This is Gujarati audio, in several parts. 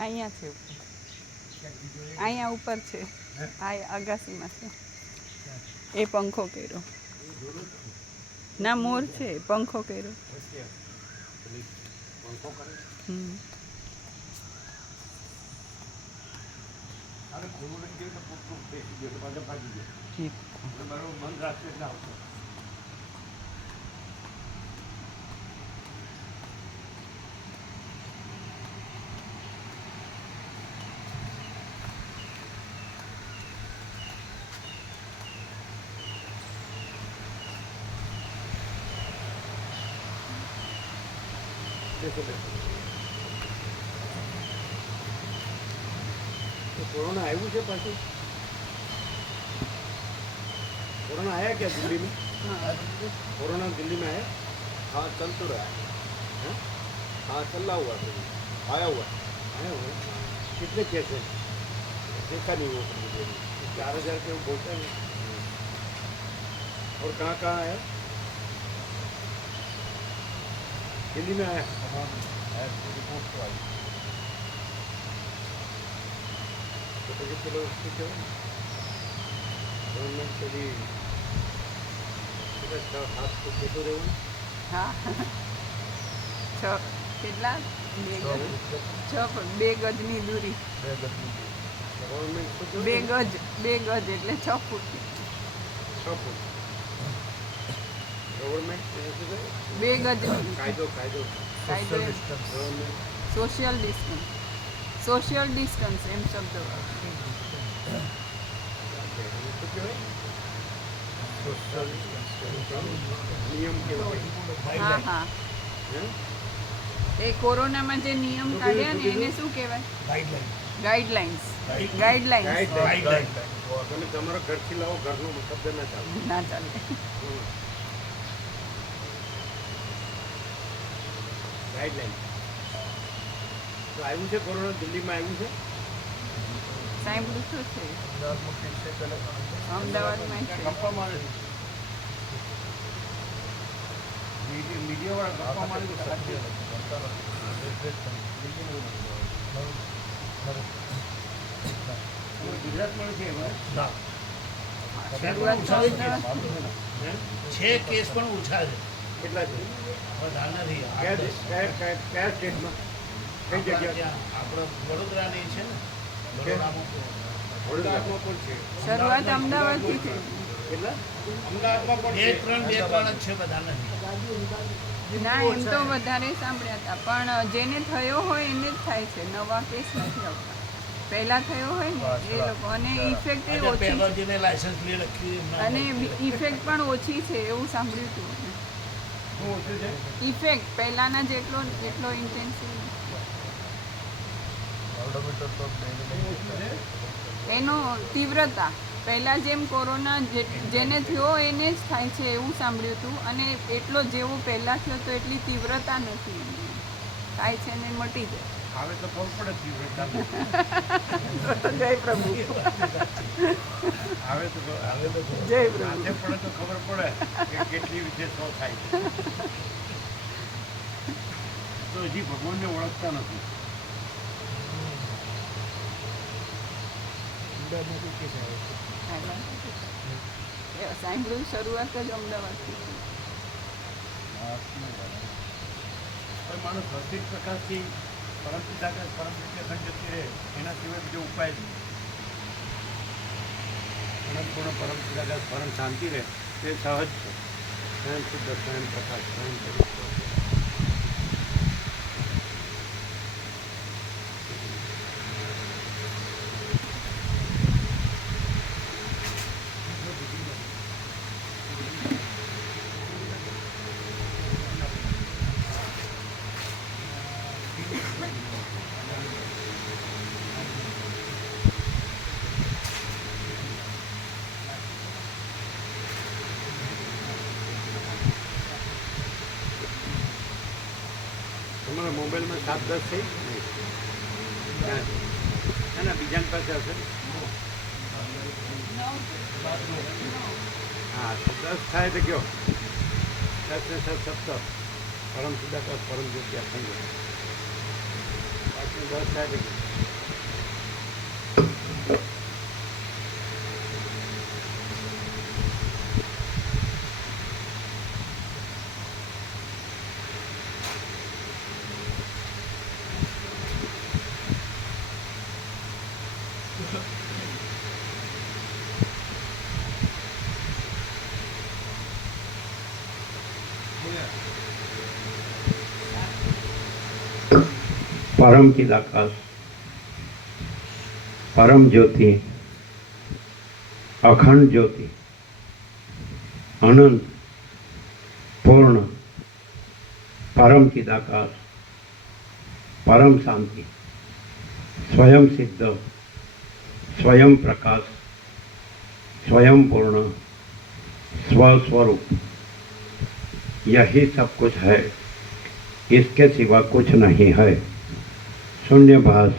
અહીંયા છે ઉપર, અહીંયા ઉપર છે, આ અગાસીમાં છે. એ પંખો કર્યો ના, મોર છે, પંખો કર્યો. कोरोना आया मुझे पास कोरोना आया क्या दिल्ली में? कोरोना दिल्ली में आया? हाँ चल तो रहा है. हाँ चल रहा हुआ है, आया हुआ कितने केस हैं? देखा नहीं वो 4,000 के वो बोलते हैं. और कहाँ कहाँ आया? दिल्ली में आया. रिपोर्ट तो आई तो चलो ठीक है. गवर्नमेंट से भी 7 को કેતો રહેવું. હા, 6 કેટલા 2 ગજની દૂરી. 2 ગજ એટલે 6 ફૂટ. 6 ફૂટ ગવર્મેન્ટ 2 ગજની કાયદો સોશિયલ ડિસ્ટન્સ એમ શબ્દ. નિયમ હા હા, એ કોરોનામાં જે નિયમ કાઢ્યા ને એને શું કહેવાય? ગાઈડલાઇન્સ. તમે તમારા ઘરથી લાવો, ઘરનો શબ્દ ના ચાલે. ગાઈડલાઇન તો આવ્યું છે કોરોના દિલ્હીમાં આવ્યું છે. સાંભળ્યું શું છે? અમદાવાદમાં છે. ગપ્પા મારે મીડિયા વાળા ગપ્પા મારે ગુજરાતમાં છે. કેસ પણ ઓછા છે. કેટલા છે? વધારે નથી. કયા સ્ટેટમાં? કઈ જગ્યા? આપણે વડોદરાની છે ને, વડોદરામાં પણ છે. શરૂઆત અમદાવાદથી થઈ. કેટલા? અમદાવાદમાં પણ 2-3 જ છે, બધા નથી. ના, એમ તો વધારે સાંભળ્યા હતા, પણ જેને થયો હોય એને જ થાય છે, નવા કેસ નથી આવતા. પહેલા થયો હોય ને એ લોકો, અને ઇફેક્ટ એ ઓછી છે, લાયસન્સ પ્લેટ લખી અને ઇફેક્ટ પણ ઓછી છે એવું સાંભળ્યું હતું. ઇફેક્ટ પહેલાના એટલો ઇન્ટેન્સિવ એનો તીવ્રતા પહેલાં જેમ કોરોના જેને થયો એને જ થાય છે એવું સાંભળ્યું હતું, અને એટલો જેવો પહેલાં થયો તો એટલી તીવ્રતા નથી, થાય છે ને મટી જાય. હવે તો ખબર પડે તીવ્રતા. જય પ્રભુ. હવે તો જય પ્રભુ. આજે પડે તો ખબર પડે કે કેટલી રીતે શો થાય છે. તો હજી ભગવાનને ઓળખતા નથી. સાંભળ્યું શરૂઆત જ અમદાવાદથી. માણસ ભૌતિક પ્રકાશથી પરમ પિતા પરમ વિદ્યા જતી રહે, એના સિવાય બીજો ઉપાય નહીં. અનંતપૂર્ણ પરમ પિતા પરમ શાંતિ રહે તે સહજ છે. સ્વયં શુદ્ધ, સ્વયં પ્રકાશ, સ્વયં પવિત્ર. તમારા મોબાઈલમાં 7-10 થઈ ક્યાં છે? એના બીજા પાસે હશે. હા, તો 10 થાય તો કયો? 10 ને 7 17 પરમ સુદાકાશ પરમ જ્યોતિ અખંડ. બસ સાહેબ परम चिदाकाश, परम ज्योति, अखंड ज्योति, अनंत, पूर्ण, परम चिदाकाश, परम शांति, स्वयं सिद्ध, स्वयं प्रकाश, स्वयं पूर्ण, स्वस्वरूप, यही सब कुछ है, इसके सिवा कुछ नहीं है। शून्यभास,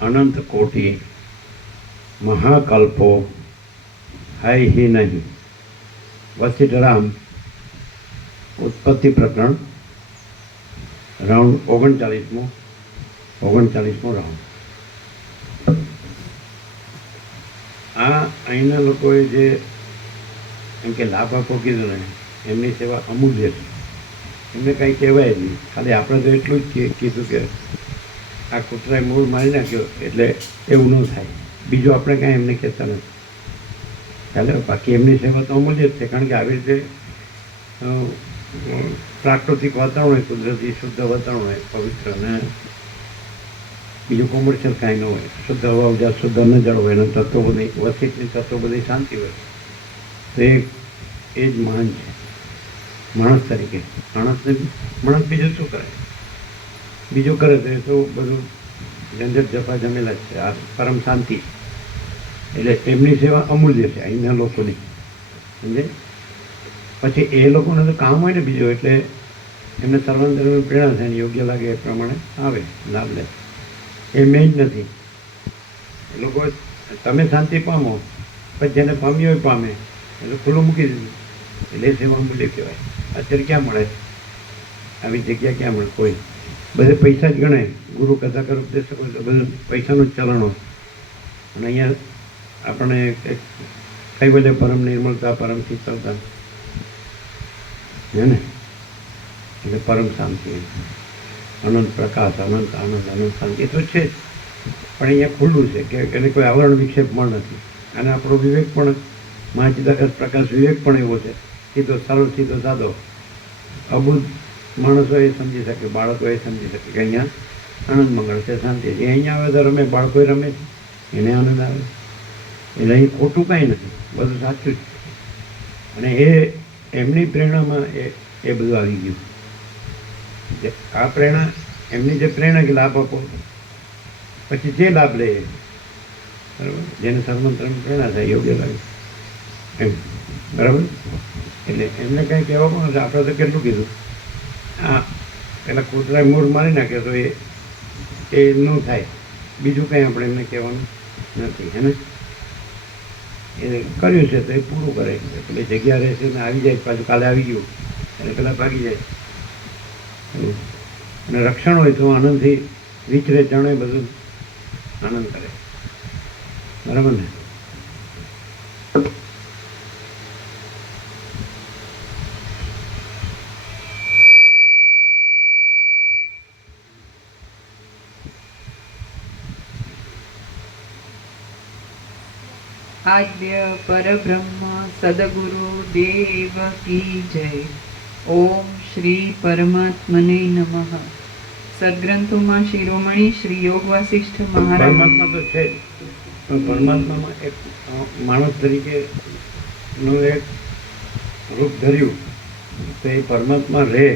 अनंत कोटि, महाकल्पो है ही नहीं। वशिष्ठराम उत्पत्ति प्रकरण राउंड 39મો રાઉન્ડ। આ અહીંના લોકોએ જે એમ કે લાભ આપો કીધું ને એમની સેવા અમૂલ્ય છે, એમને કાંઈ કહેવાય નહીં, ખાલી આપણે તો એટલું જ કીધું કે આ કૂતરાએ મૂળ મારી નાખ્યો એટલે એવું ન થાય, બીજું આપણે કાંઈ એમને કહેતા નથી ચાલે। બાકી એમની સેવા તો અમૂલ્ય જ છે, કારણ કે આવી રીતે પ્રાકૃતિક વાતાવરણ હોય, કુદરતી શુદ્ધ વાતાવરણ હોય, પવિત્ર, અને બીજું કોમર્શિયલ કાંઈ ન હોય, શુદ્ધ હવા જ્યાં શુદ્ધ ન જળ હોય, એના તત્વો બધી વસિતની તત્વો બધી શાંતિ હોય, તો એ જ મહાન છે માણસ તરીકે। માણસ બીજું શું કરે, બીજું કરે તો એ તો બધું ઝંઝટ જફા જમેલા જ છે। આ પરમ શાંતિ એટલે એમની સેવા અમૂલ્ય છે અહીંના લોકોની, સમજે। પછી એ લોકોને તો કામ હોય ને બીજું, એટલે એમને સર્વાંતરની પ્રેરણા થાય ને યોગ્ય લાગે એ પ્રમાણે આવે, લાભ લે, એ મેં જ નથી। એ લોકો તમે શાંતિ પામો, પછી જેને પામી હોય પામે, એટલે ખુલ્લું મૂકી દીધું, એટલે એ સેવા અમૂલ્ય કહેવાય। અત્યારે ક્યાં મળે આવી જગ્યા, ક્યાં મળે? કોઈ બધે પૈસા જ ગણાય, ગુરુ કથા કરો ઉપદેશ કરો તો બધું પૈસાનું જ ચલણો, અને અહીંયા આપણે કઈ બધે પરમ નિર્મળતા, પરમ શીતળતા હે ને, એટલે પરમ શાંતિ, અનંત પ્રકાશ, અનંત આનંદ, અનંત શાંતિ, એ તો છે જ, પણ અહીંયા ખુલ્લું છે કે એને કોઈ આવરણ વિક્ષેપ પણ નથી, અને આપણો વિવેક પણ મહાચિદાકાશ પ્રકાશ વિવેક પણ એવો છે, સીધો સરળ, સીધો સાદો, અબુદ્ધ માણસો એ સમજી શકે, બાળકો એ સમજી શકે કે અહીંયા આનંદ મંગળ છે, શાંતિ છે। એ અહીંયા આવે તો રમે, બાળકો રમે, એને આનંદ આવે, એટલે અહીં ખોટું કાંઈ નથી, બધું સાચું જ છે। અને એ એમની પ્રેરણામાં એ બધું આવી ગયું, આ પ્રેરણા, એમની જે પ્રેરણા કે લાભ આપો, પછી જે લાભ લે બરાબર, જેને સર્વમંત્રની પ્રેરણા થાય, યોગ્ય લાગે એમ, બરાબર। એટલે એમને કાંઈ કહેવા પણ નથી, આપણે તો કેટલું કીધું, આ પેલા કૂતરાએ મૂળ મારી નાખ્યો તો એ ન થાય, બીજું કાંઈ આપણે એમને કહેવાનું નથી, હે ને। એ કર્યું છે તો એ પૂરું કરે, પેલી જગ્યા રહેશે ને આવી જાય, પાછું કાલે આવી ગયું એટલે પેલા ભાગી જાય, અને રક્ષણ હોય તો આનંદથી વિચરે, જણે, બધું આનંદ કરે, બરાબર ને। आद्य परब्रह्म सदगुरु देव की जय। ओम श्री परमात्मने नमः। સદગ્રંથોમાં શિરોમણી શ્રી યોગ વાસિષ્ઠ મહારાજ પરમાત્મા તો છે, પણ પરમાત્મામાં એક માણસ તરીકેનું એક રૂપ ધર્યું તો એ પરમાત્મા રહે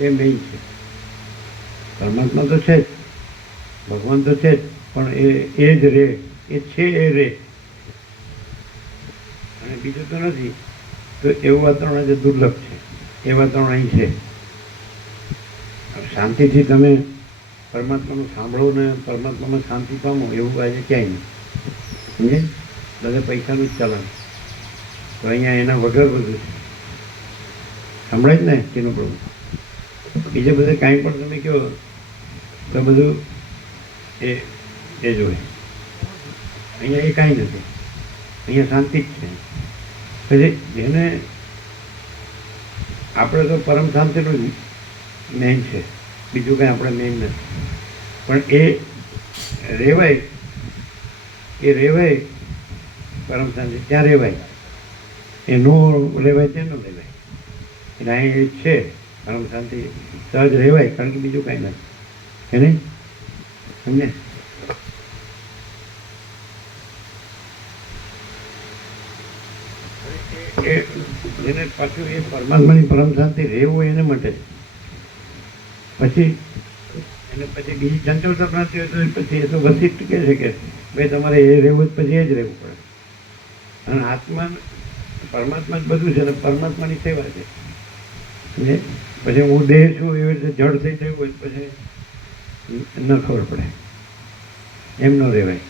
એ મેઇન છે। પરમાત્મા તો છે જ, ભગવાન તો છે જ, પણ એ જ રહે, એ છે એ રહે, અને બીજું તો નથી। તો એવું વાતાવરણ આજે દુર્લભ છે, એ વાતાવરણ અહીં છે। શાંતિથી તમે પરમાત્માનું સાંભળો ને પરમાત્મામાં શાંતિ પામો એવું આજે ક્યાંય નહીં, સમજે। બધે પૈસાનું જ ચલણ, તો અહીંયા એના વગર બધું છે, સંભળાય જ ને તેનું પણ, બીજે બધે કાંઈ પણ તમે કહો તો બધું એ એ જ હોય. અહીંયા એ કાંઈ નથી, અહીંયા શાંતિ જ છે. પછી જેને આપણે તો પરમ શાંતિનું મેન છે, બીજું કાંઈ આપણે મેન નથી. પણ એ રહેવાય પરમ શાંતિ ત્યાં રહેવાય, એ નો રહેવાય ત્યાં ન રહેવાય. એટલે અહીં એ છે પરમ શાંતિ સહજ રહેવાય, કારણ કે બીજું કાંઈ નથી. કે નહીં સમજે? એને પાછું એ પરમાત્માની પરમ શાંતિ રહેવું એને માટે. પછી એને પછી બીજી ચંચળતા પ્રાપ્તિ હોય તો પછી એ તો વસિષ્ઠ કહે છે કે ભાઈ તમારે એ રહેવું જ પછી એ જ રહેવું પડે. અને આત્મા પરમાત્મા જ બધું છે ને પરમાત્માની સેવા છે. સમજે? પછી હું દેહ છું એવી રીતે જડ થઈ થયું હોય પછી ન ખબર પડે, એમ ન રહેવાય.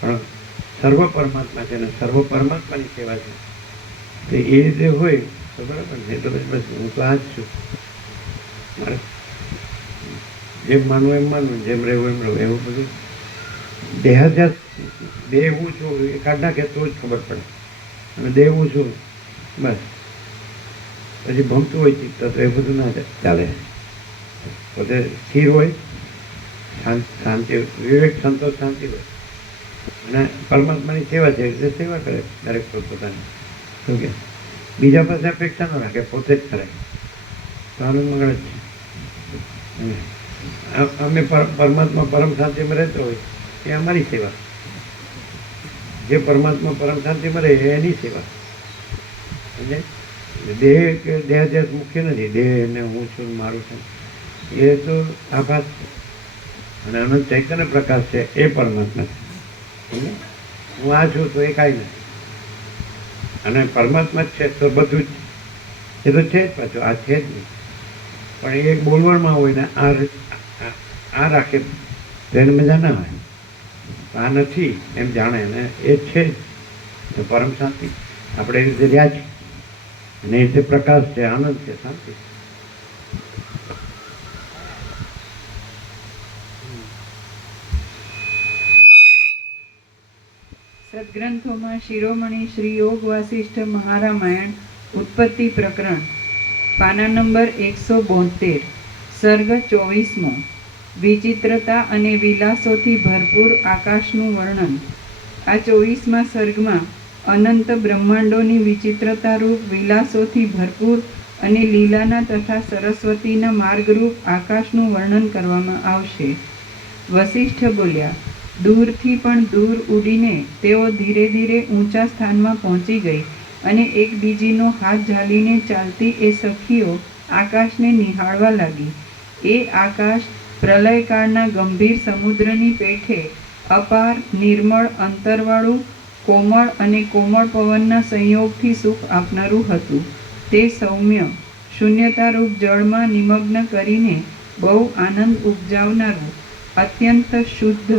પણ સર્વ પરમાત્મા છે ને સર્વ પરમાત્માની સેવા છે, તો એ રીતે હોય તો બરાબર છે. તો પછી બસ હું તો આ જ છું, મારે જેમ માનવું એમ માનવું, જેમ રહેવું એમ રહેવું. એવું બધું દેહાધ્યાસ દેહ હું છું એ કાઢ નાખે તો જ ખબર પડે. અને દેહ હું છું બસ પછી ભમતું હોય ચિત્ત તો એ બધું ના ચાલે. પોતે સ્થિર હોય, શાંતિ, વિવેક, સંતોષ, શાંતિ હોય અને પરમાત્માની સેવા છે એટલે સેવા કરે દરેક પોતાની. શું કે બીજા પાસે અપેક્ષા ન રાખે, પોતે જ કરે તો આનંદ મંગળ જ છે. અમે પરમાત્મા પરમ શાંતિમાં રહેતો હોય એ અમારી સેવા, જે પરમાત્મા પરમ શાંતિમાં રહે એની સેવા. સમજાય? દેહ કે દેહાધ્યાસ મુખ્ય નથી. દેહ ને હું છું મારું છું એ તો આભાસ છે, અને અનંત ચૈતન્ય પ્રકાશ છે એ પરમાત્મા છે. સમજે? હું આ છું તો એ કાંઈ નથી, અને પરમાત્મા જ છે તો બધું જ એ તો છે જ. પાછું આ છે જ નહીં, પણ એ એક બોલવામાં હોય ને આ રાખે તો એને મજા ના હોય. આ નથી એમ જાણે ને એ છે જ તો પરમ શાંતિ. આપણે એ રીતે રહ્યા છીએ અને એ રીતે પ્રકાશ છે, આનંદ છે, શાંતિ. સદગ્રંથોમાં શિરોમણી શ્રી યોગ વાસિષ્ઠ મહારામાયણ ઉત્પત્તિ પ્રકરણ પાના નંબર 172 સર્ગ 24મો વિચિત્રતા અને વિલાસોથી ભરપૂર આકાશનું વર્ણન. આ 24મા સર્ગમાં અનંત બ્રહ્માંડોની વિચિત્રતારૂપ વિલાસોથી ભરપૂર અને લીલાના તથા સરસ્વતીના માર્ગરૂપ આકાશનું વર્ણન કરવામાં આવશે. વસિષ્ઠ બોલ્યા, દૂરથી પણ દૂર ઉડીને તેઓ ધીરે ધીરે ઊંચા સ્થાનમાં પહોંચી ગઈ અને એકબીજીનો હાથ ઝાલીને ચાલતી એ સખીઓ આકાશને નિહાળવા લાગી. એ આકાશ પ્રલયકાળના ગંભીર સમુદ્રની પેઠે અપાર નિર્મળ અંતરવાળું કોમળ અને કોમળ પવનના સંયોગથી સુખ આપનારું હતું. તે સૌમ્ય શૂન્યતારૂપ જળમાં નિમગ્ન કરીને બહુ આનંદ ઉપજાવનારું, અત્યંત શુદ્ધ,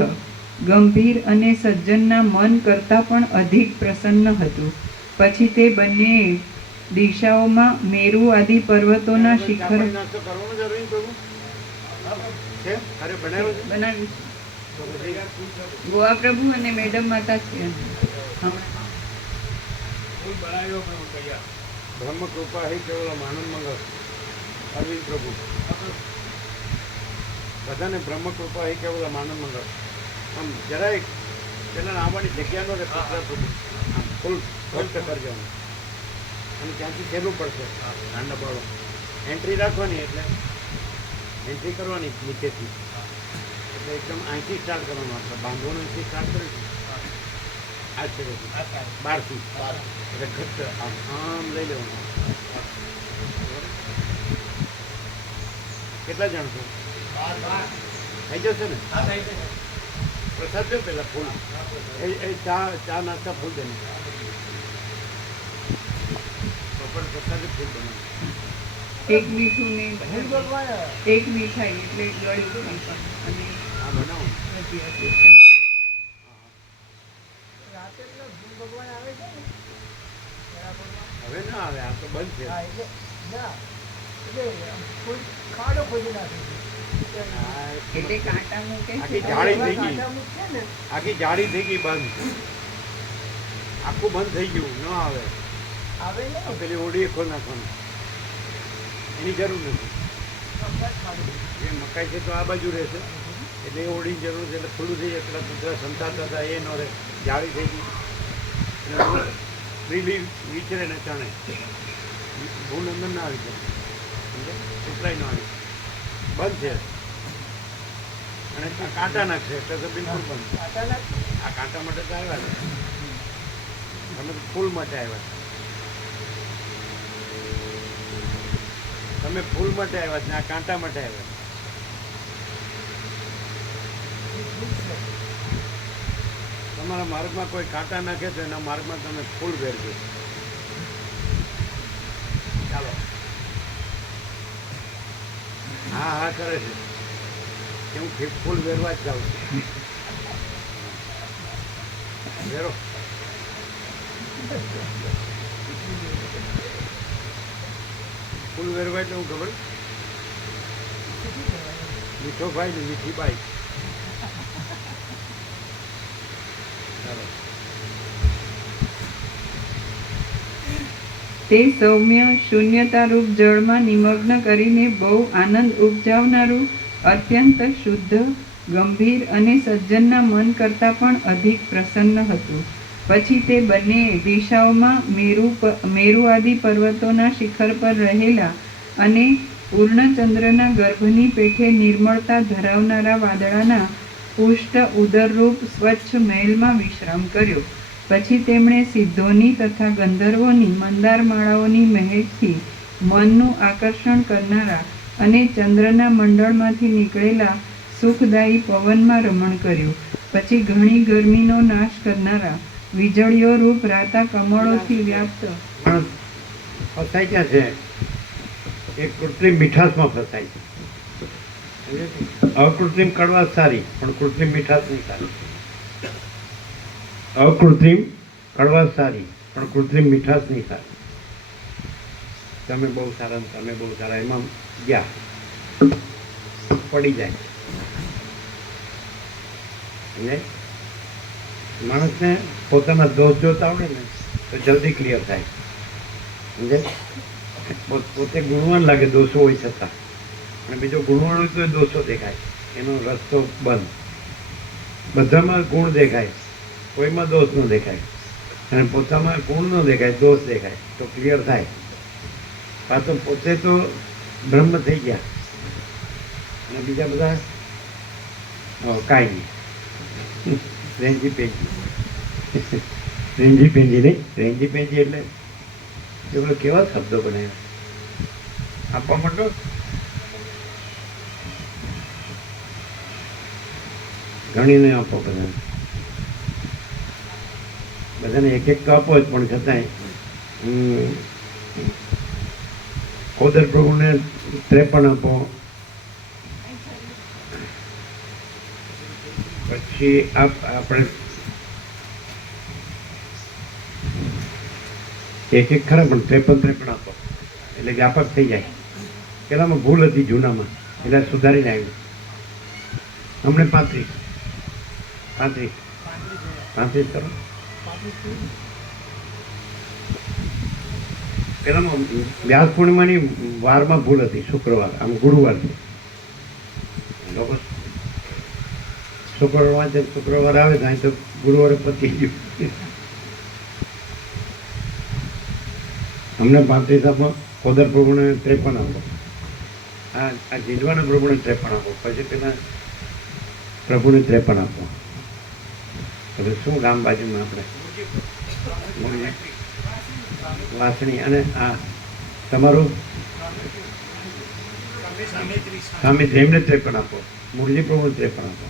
ગંભીર અને સજ્જનના મન કરતાં પણ અધિક પ્રસન્ન હતું. પછી તે બંનેએ દિશાઓમાં મેરુ આદિ પર્વતોના શિખર નાસ્તો કરવાનો જરૂરી પ્રભુ છે? અરે બનાવ્યો છે? બનાવ્યું છે. તો પછી ગોવા પ્રભુ અને મેડમ માતા છે. બ્રહ્મ કૃપા હે કેવલ આનંદ મંગળ અરવિંદ પ્રભુ બધાને બ્રહ્મ કૃપા હે કેવલ આનંદ મંગળ. આમ જરાય પેલા આવવાની જગ્યાનો રે પ્રભુ આમ ફૂલ ભક્ત કરજો અને ત્યાંથી સહેલું પડશે દાંડા પડો એન્ટ્રી રાખવાની એટલે એન્ટ્રી કરવાની નીચેથી એટલે એકદમ અહીંથી સ્ટાર્ટ કરવાનું. આપણે બાંધવાનું અહીંથી સ્ટાર્ટ કરીશું આ છે બારથી એટલે ઘટ્ટ આમ લઈ લેવાનું. કેટલા જણ છો? થઈ જશે ને? પ્રસાદ દો પેલા ફૂલ એ ચા નાસ્તા ફૂલ દે બપોર પ્રસાદ ફૂલ બનાવ. એક મીઠું ને એક મીઠાઈ એટલે ગળ્યું અને આ બનાવો. હવે ના આવે, આ તો બંધ છે. એટલે કાંટા મૂકે આખી છે. જાળી થઈ ગઈ, આખી જાળી થઈ ગઈ બંધ, આખું બંધ થઈ ગયું, ન આવે. આ પેલી ઓડી ખોલ નાખવાનું, એની જરૂર નથી. એ મકાઈ છે તો આ બાજુ રહેશે, એટલે એ ઓડીની જરૂર છે, એટલે ખુલ્લું થઈ જાય. પેલા કૂતરા સંતાતા હતા એ ન રહે, જાળી થઈ ગઈ. એટલે ફ્રીલી વિચરે ને ચણે, ભૂલ અંદર ના આવી જાય, કૂતરાય ન આવી, બંધ છે. અને કાંટા નાખશે એટલે તો બિલકુલ બંધ. આ કાંટા માટે તો આવ્યા છે, તમે તો ફૂલ માટે આવ્યા છો. તમે ફૂલ માટે આવ્યા છે, આ કાંટા માટે આવ્યા છે. તમારા માર્ગમાં કોઈ કાંટા નાખે તો એના માર્ગમાં તમે ફૂલ ભેરજો. ચાલો, હા હા કરે છે કે હું ફૂલ વેરવા જ જાઉં છું. વેરો ફૂલ વેરવા એટલે હું ખબર, મીઠો ભાઈ ને મીઠી બાઈ. ચાલો, તે સૌમ્ય શૂન્યતારૂપ જળમાં નિમગ્ન કરીને બહુ આનંદ ઉપજાવનારું, અત્યંત શુદ્ધ, ગંભીર અને સજ્જનના મન કરતાં પણ અધિક પ્રસન્ન હતું. પછી તે બંનેએ દિશાઓમાં મેરુ આદિ પર્વતોના શિખર પર રહેલા અને પૂર્ણચંદ્રના ગર્ભની પેઠે નિર્મળતા ધરાવનારા વાદળાના પુષ્ટ ઉદરરૂપ સ્વચ્છ મહેલમાં વિશ્રામ કર્યો. પછી તેમણે સિદ્ધોની તથા ગંધર્વોની મંદાર માળાઓની મહેકથી મનનું આકર્ષણ કરનારા અને ચંદ્રના મંડળમાંથી નીકળેલા સુખદાયી પવનમાં રમણ કર્યું. પછી ઘણી ગરમીનો નાશ કરનારા વીજળીઓ રૂપ રાતા કમળોથી વ્યાપ્ત માણસ ફસાઈ ક્યાં છે? એક કૃત્રિમ મીઠાશમાં ફસાય છે. અકૃત્રિમ કડવાશ સારી, પણ કૃત્રિમ મીઠાશ નહીં સારી. અકૃત્રિમ કડવાશ સારી, પણ કૃત્રિમ મીઠાશ નહીં સારી. તમે બહુ સારા ને તમે બહુ સારા, એમાં ગયા પડી જાય. એટલે માણસને પોતાના દોષ જોતા આવડે ને તો જલ્દી ક્લિયર થાય. સમજે? પોતે ગુણવાન લાગે દોષો હોય છતાં, અને બીજો ગુણવાન હોય તો એ દોષો દેખાય, એનો રસ્તો બંધ. બધામાં ગુણ દેખાય, કોઈમાં દોષ ન દેખાય, અને પોતામાં ગુણ ન દેખાય, દોષ દેખાય તો ક્લિયર થાય. પાછો પોતે તો બ્રહ્મ થઈ ગયા, અને બીજા બધા કાંઈ નહીં. રેંજી પેંજી, રેંજી પેંજી નહીં, રેંજી પેંજી એટલે એ બધા કેવા શબ્દો બનાવ્યા આપવા માંડો. ઘણીને આપો બધાને, બધાને એક એક તો આપો જ, પણ છતાંય ખોદર પ્રભુને 53 આપો. પછી આપણે એક એક ખરા, પણ 53 આપો એટલે વ્યાપક થઈ જાય. પેલામાં ભૂલ હતી જૂનામાં, એટલે સુધારીને આવ્યું. હમણાં 35 કરો. પેલામાં વ્યાસ પૂર્ણિમાની વારમાં ભૂલ હતી, શુક્રવાર, આમ ગુરુવાર છે. લોકો શુક્રવાર વાંચે, શુક્રવાર આવે તો અહીં તો ગુરુવારે પતી ગયું. અમને 35 આપો, ખોદર પ્રભુને 53 આપો, આ જીંડવાના પ્રભુને 53 આપો, પછી પેલા પ્રભુને 53 આપો. હવે શું ગામ બાજુમાં આપણે વાસણી, અને આ તમારું સ્વામી એમને 53 આપો, મુરજી પ્રભુને 53 આપો,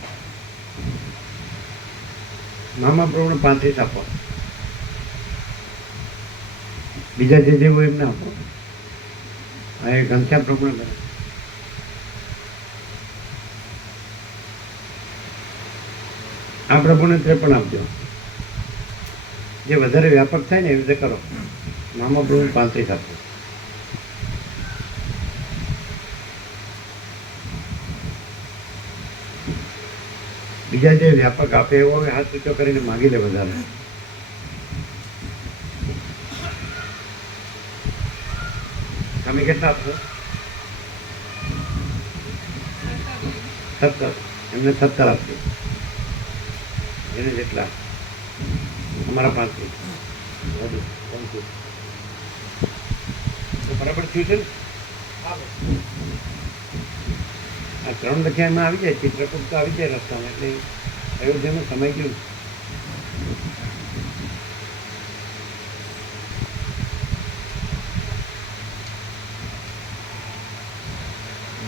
મામા પ્રભુને 35 આપો, બીજા જે જેવું એમને આપો. એ ઘનશ્યામ પ્રભુને કરે. આ પ્રભુને 53 આપજો. જે વધારે વ્યાપક થાય ને એવી રીતે કરો. મામા પ્રભુને 35 આપો. બીજા જે વ્યાપક આપે એવો હવે હાથ ઊંચો કરીને માગી લે વધારે. તમે કેટલા આપશો? 17. એમને 17 આપજો. એને જેટલા અમારા 35. વધુ. Thank you. તો બરાબર થયું છે ને? આ 3 લખ્યા એમાં આવી જાય, ચિત્રકૂટ તો આવી જાય રસ્તામાં, એટલે અયોધ્યામાં સમય ગયું.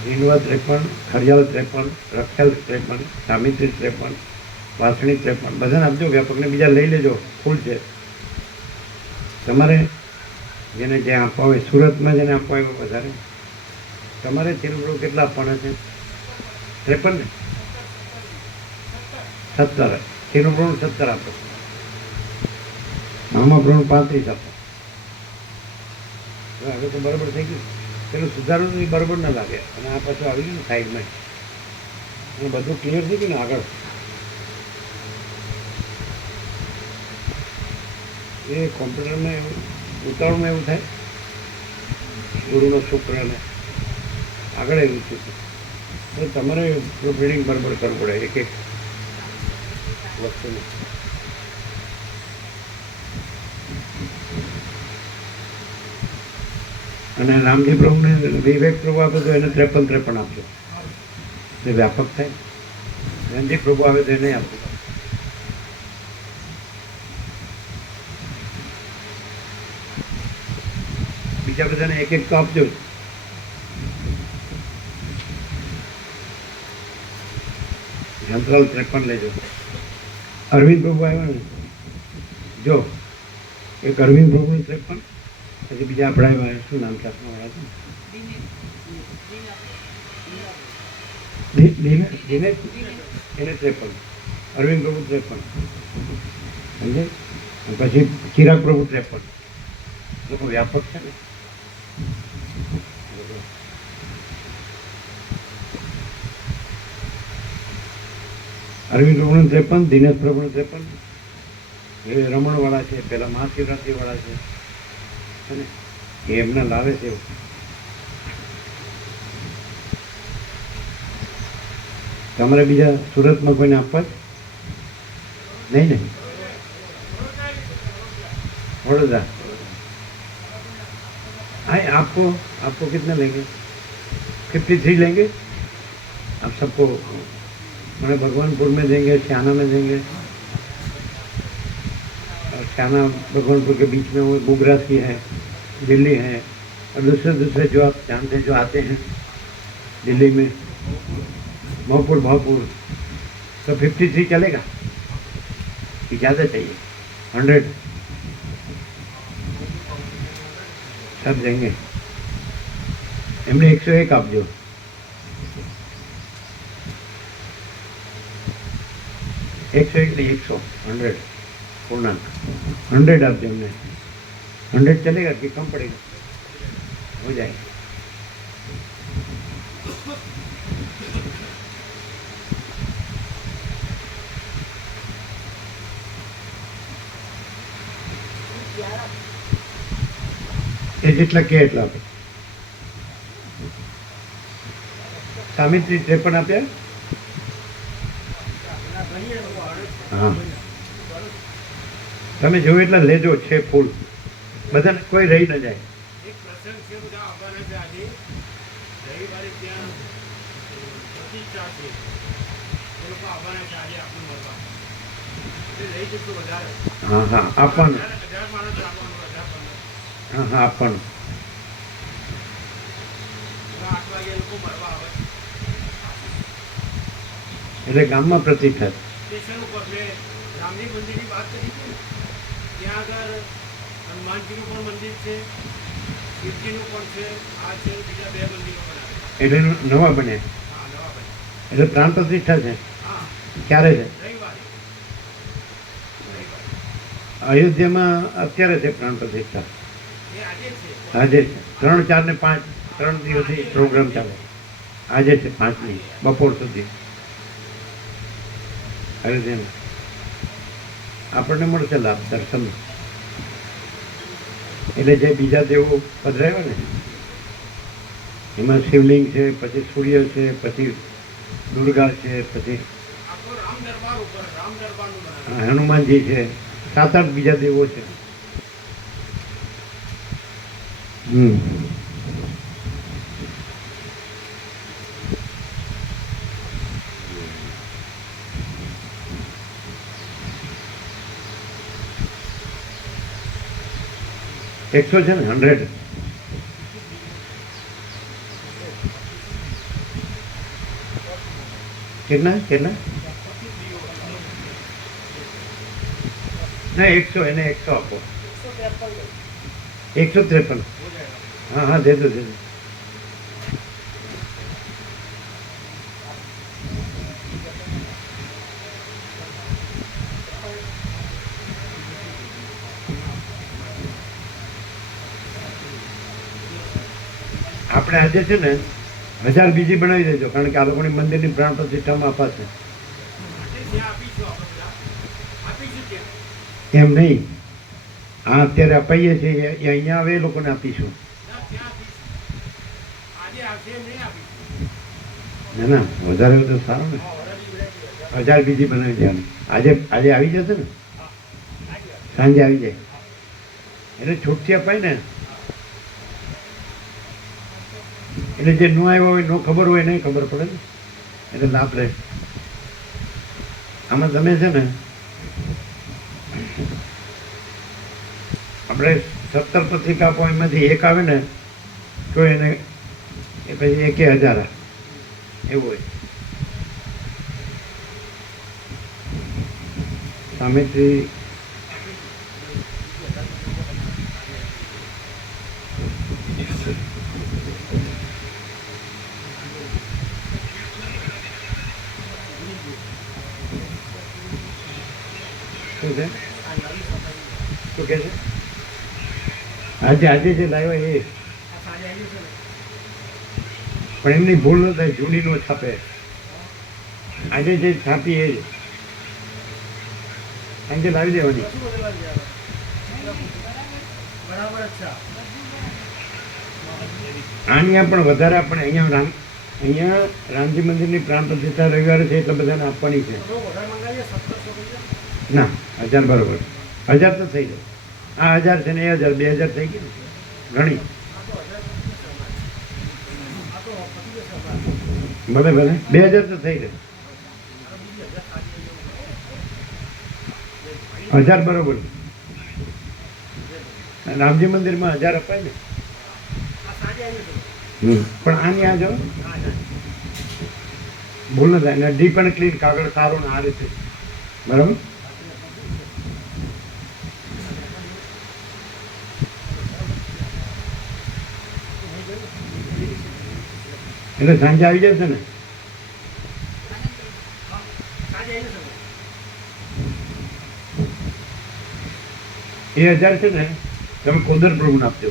જીનવા 53, ખડિયાલ 53, રખેલ 53, સામિત્રી 53, વાસણી 53, બધાને આપજો વ્યાપકને, બીજા લઈ લેજો, ફૂલ છે. તમારે જેને જે આપવા હોય, સુરતમાં જેને આપવા હોય વધારે, તમારે ચિરમૃગ કેટલા આપવાના છે? 53 ને? 17. ચિરમૃગ 17 આપો. મામા પ્રમાણ 35 આપો. હવે તો બરાબર થઈ ગયું. પેલું સુધારવું એ બરાબર ના લાગે, અને આ પાછું આવી ગયું ને સાઈડમાં, અને બધું ક્લિયર થઈ ગયું ને આગળ. એ કોમ્પ્યુટરમાં એવું ઉતાવળમાં એવું થાય, ગુરુનો શુક્રને આગળ એવું થયું. તો તમારે પ્રોફિટિંગ બરાબર કરવું પડે એક એક વસ્તુનું. અને રામજી પ્રભુને વિવેક પ્રભુ આપે તો એને 53 આપજો, એ વ્યાપક થાય. રણજી પ્રભુ આવે તો એને આપજો. બીજા બધાને એક એક તો આપજો. જંત્રાલ 53 લેજો. અરવિંદ પ્રભુ આવ્યા ને, જો એક અરવિંદ પ્રભુ 53, પછી બીજા આપણા આવ્યા, શું નામ છે આપણા વાળા છે? દિનેશ એને 53, અરવિંદ પ્રભુ 53, સમજે? પછી ચિરાગ પ્રભુ 53. લોકો વ્યાપક છે ને. અરવિંદ પ્રભુનું 53, દિનેશ પ્રભુનું 53, એ રમણવાળા છે, પેલા મહાશિવરાત્રિવાળા છે ને, એ એમને લાવે છે એવું. તમારે બીજા સુરતમાં કોઈને આપવા જ નહીં ને? वडोदरा। आए आपको आपको कितना लेंगे? 53 लेंगे आप सबको। मैंने भगवानपुर में देंगे, श्याना में देंगे, और श्याना भगवानपुर के बीच में वो गुगरास की है, दिल्ली है, और दूसरे दूसरे जो आप जानते हैं जो आते हैं दिल्ली में, भावपुर भावपुर, तो 53 चलेगा कि ज़्यादा चाहिए? 100 सब देंगे। एमने 101 आप जो 101 नहीं 100 100 पूर्णांक 100 आप जो हमने 100 चलेगा कि कम पड़ेगा? हो जाएगा। જેટલા કે એટલા આપે। સામિત્રી 53 આપ્યા। હા તમે જો એટલા લેજો છે ફૂલ બધાને, કોઈ રહી ન જાય। એક પ્રસંગ છે, બધા આવવાના છે આજે રવિવારે, ત્યાં પ્રતિષ્ઠા છે, એ લોકો આવવાના છે આજે આપણને મળવા, એટલે લઈ જશું વધારે। હા હા આપવાનું, 1000 માણસ આપવાનું, 1000 હા હા આપવાનું। 8 વાગે એ લોકો મળવા આવે। એટલે ગામમાં પ્રતિષ્ઠા છે। સ્ટેશન ઉપર મેં રામજી મંદિરની વાત કરી હતી ને, ત્યાં આગળ હનુમાનજીનું પણ મંદિર છે, શિવજીનું પણ છે, આ છે, બીજા 2 મંદિરો બનાવ્યા। એટલે નવા બને, હા, નવા બન્યા। એટલે પ્રાણ પ્રતિષ્ઠા છે। હા, ક્યારે છે? રવિવારે। અયોધ્યામાં અત્યારે છે પ્રાણ પ્રતિષ્ઠા, એ આજે છે। આજે છે 3, 4 ને 5 3 દિવસથી પ્રોગ્રામ ચાલે। આજે છે 5મી બપોર સુધી। આવી રીતે આપણને મળશે લાભ દર્શન. એટલે જે બીજા દેવો પધરાવ્યા ને એમાં શિવલિંગ છે, પછી સૂર્ય છે, પછી દુર્ગા છે, પછી આખો રામ દરબાર ઉપર રામ દરબારનું બનાવ્યું. હનુમાનજી છે, 7-8 બીજા દેવો છે. હમ. એકસો છે ને 100. કેટલા કેટલા ના 100 એને 100 આપો. 153. हाँ हाँ दे दो दे दो. આપણે આજે છે ને 1000 બીજી બનાવી દેજો, કારણ કે આ લોકોની મંદિરની પ્રાણ પ્રતિષ્ઠામાં અપાશે. આજે ત્યાં આપીશું આપણે બધા. આપીશું ત્યાં. એમ નહીં, આ અત્યારે અપાઈએ છીએ એ અહીંયા આવે એ લોકોને આપીશું. ના, ત્યાં આપીશું. આજે આવશે એમ નહીં આપીશું. ના ના, વધારે હોય તો સારું ને. 1000 બીજી બનાવી દેવાની. આજે આજે આવી જશે ને, સાંજે આવી જાય એટલે છૂટથી અપાય ને. એટલે જે ન આવ્યો હોય, ન ખબર હોય નહીં ખબર પડે ને, એટલે લાભ લે. આમાં તમે છે ને આપણે 17 પત્રિકા આપો, એમાંથી એક આવે ને તો એને એ પછી 1000 એવું હોય. સામેથી શું છે? શું કહે છે? આજે જે લાવ્યા એ પણ એમની ભૂલ ન થાય, જૂની નો છાપે. આજે જે છાપી એ આજે લાવી દેવાની. અહીંયા પણ વધારે આપણે અહીંયા રામજી મંદિરની પ્રાણ પ્રતિષ્ઠા રવિવારે છે એટલે બધાને આપવાની છે. ના 1000 બરોબર, 1000 તો થઈ જાય. આ 1000 છે ને એ 1000, 2000 થઈ ગયું ઘણી. ભલે ભલે 2000 તો થઈ જાય. 1000 બરોબર. રામજી મંદિરમાં 1000 અપાય ને. પણ આની આ જો ભૂલ ન થાય ને, ડીપ અને ક્લીન કાગળ સારો ને આ રીતે બરાબર. એટલે સાંજે આવી જશે ને. એ 1000 છે ને તમે કોદર પ્રભુને આપજો,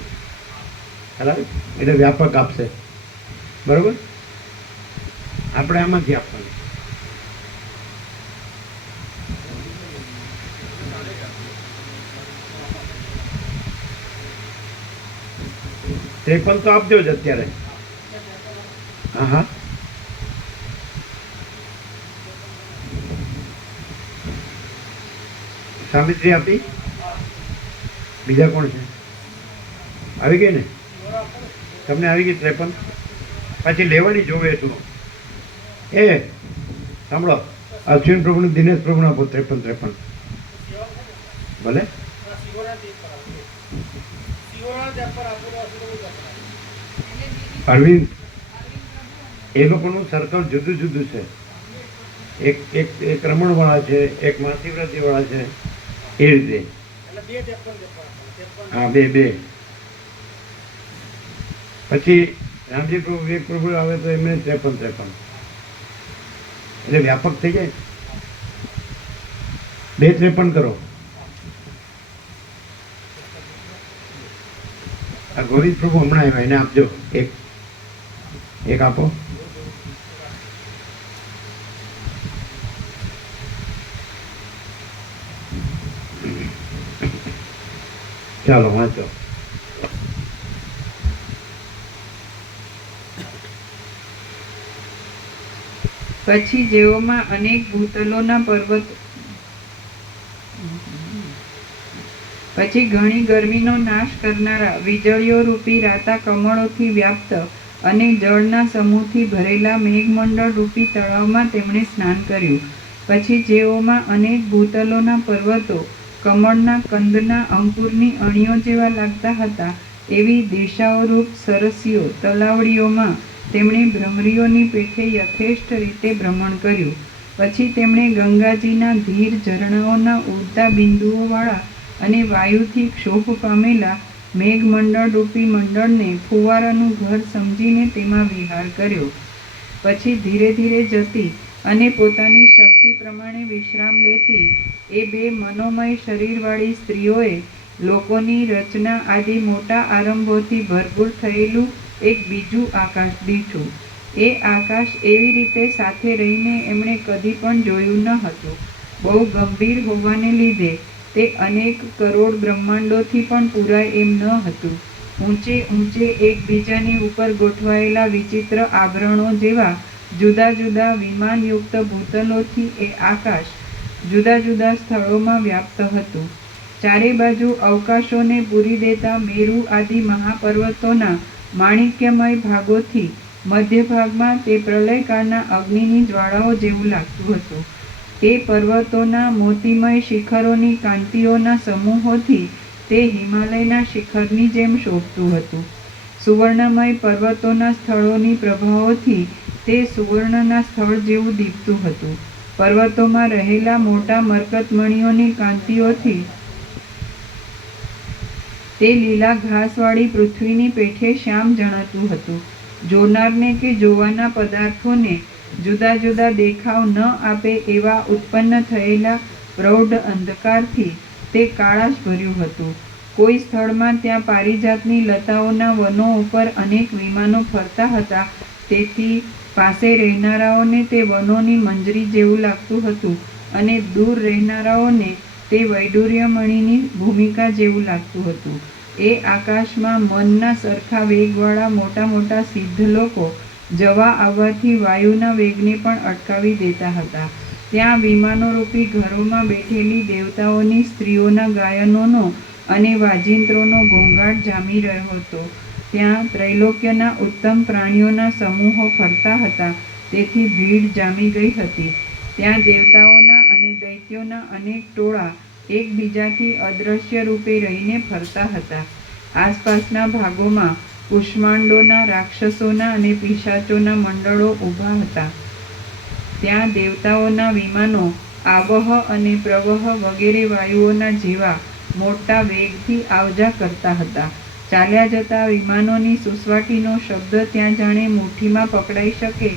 બરાબર. એટલે વ્યાપક આપશે બરોબર. આપણે આમાંથી આપવાનું. ત્રેપન તો આપજો જ અત્યારે. હા હા સાવિત્રી આપી. બીજા કોણ છે? આવી ગઈ ને તમને? આવી ગઈ 53. પછી લેવાની જોવે એટલું. એ સાંભળો, અશ્વિન પ્રભુને દિનેશ પ્રભુને આપો 53. ભલે. અરવિંદ એ લોકોનું સર્કલ જુદું જુદું છે. એક રમણવાળા છે, એક મહાશિવરાત્રિવાળા છે, એ રીતે. હા, બે. પછી રામજી પ્રભુ વિવેક પ્રભુ આવે તો એમને 53. એટલે વ્યાપક થઈ જાય. 2 53 કરો. આ ગોવિંદ પ્રભુ હમણાં આવ્યા, એને આપજો. એક આપો. ચાલો વાંચો. પછી જેઓમાં અનેક ભૂતલોના પર્વત પછી ઘણી ગરમીનો નાશ કરનારા વીજળીઓ રૂપી રાતા કમળોથી વ્યાપ્ત અને જળના સમૂહથી ભરેલા મેઘમંડળ રૂપી તળાવમાં તેમણે સ્નાન કર્યું. પછી જેઓમાં અનેક ભૂતલોના પર્વતો કમળના કંદના અંકુરની અણીઓ જેવા લાગતા હતા એવી દિશાઓરૂપ સરસીઓ તલાવડીઓમાં તેમણે ભ્રમરીઓની પેઠે યથેષ્ટ રીતે ભ્રમણ કર્યું. પછી તેમણે ગંગાજીના ધીર ઝરણાઓના ઉડતા બિંદુઓવાળા અને વાયુથી ક્ષોભ પામેલા મેઘમંડળ રૂપી મંડળને ફુવારાનું ઘર સમજીને તેમાં વિહાર કર્યો. પછી ધીરે ધીરે જતી અને પોતાની શક્તિ પ્રમાણે વિશ્રામ લેતી એ બે મનોમય શરીરવાળી સ્ત્રીઓએ લોકોની રચના આદિ મોટા આરંભોથી ભરપૂર થયેલું એક બીજું આકાશ દીઠું. એ આકાશ એવી રીતે સાથે રહીને એમણે કદી પણ જોયું ન હતું. બહુ ગંભીર હોવાને લીધે તે અનેક કરોડ બ્રહ્માંડોથી પણ પૂરાય એમ ન હતું. ઊંચે ઊંચે એકબીજાની ઉપર ગોઠવાયેલા વિચિત્ર આભરણો જેવા જુદા જુદા વિમાનયુક્ત ભૂતલોથી એ આકાશ જુદા જુદા સ્થળોમાં વ્યાપ્ત હતું. ચારે બાજુ અવકાશોને પૂરી દેતા મેરુ આદિ મહાપર્વતોના માણિક્યમય ભાગોથી મધ્ય ભાગમાં તે પ્રલયકાળના અગ્નિની જ્વાળાઓ જેવું લાગતું હતું. તે પર્વતોના મોતીમય શિખરોની કાંતિઓના સમૂહોથી તે હિમાલયના શિખરની જેમ શોભતું હતું. સુવર્ણમય પર્વતોના સ્થળોની પ્રભાઓથી તે સુવર્ણના સ્થળ જેવું દીપતું હતું. પર્વતોમાં રહેલા મોટા મરકતમણીઓની કાંતિઓથી તે લીલા ઘાસવાળી પૃથ્વીની પેઠે શ્યામ જણાતું હતું. જોનારને કે જોવાના પદાર્થોને જુદા જુદા દેખાવ ન આપે એવા ઉત્પન્ન થયેલા પ્રૌઢ અંધકારથી તે કાળાશ ભર્યું હતું. કોઈ સ્થળમાં ત્યાં પારિજાતની લતાઓના વનો ઉપર અનેક વિમાનો ફરતા હતા, તેથી પાસે રહેનારાઓને તે વનોની મંજરી જેવું લાગતું હતું અને દૂર રહેનારાઓને તે વૈડૂર્યમણીની ભૂમિકા જેવું લાગતું હતું. એ આકાશમાં મનના સરખા વેગવાળા મોટા મોટા સિદ્ધ લોકો જવા આવવાથી વાયુના વેગને પણ અટકાવી દેતા હતા. ત્યાં વિમાનોરૂપી ઘરોમાં બેઠેલી દેવતાઓની સ્ત્રીઓના ગાયનોનો અને વાજિંત્રોનો ઘોંઘાટ જામી રહ્યો હતો. ત્યાં ત્રૈલોક્યના ઉત્તમ પ્રાણીઓના સમૂહો ફરતા હતા, તેથી ભીડ જામી ગઈ હતી. ત્યાં દેવતાઓના અને દૈત્યોના અનેક ટોળા એકબીજાથી અદૃશ્ય રૂપે રહીને ફરતા હતા. આસપાસના ભાગોમાં કુષ્માંડોના રાક્ષસોના અને પિશાચોના મંડળો ઊભા હતા. ત્યાં દેવતાઓના વિમાનો આવહ અને પ્રવહ વગેરે વાયુઓના જેવા મોટા વેગથી આવજા કરતા હતા. ચાલ્યા જતા વિમાનોની સુસવાટીનો શબ્દ ત્યાં જાણે મુઠ્ઠીમાં પકડાઈ શકે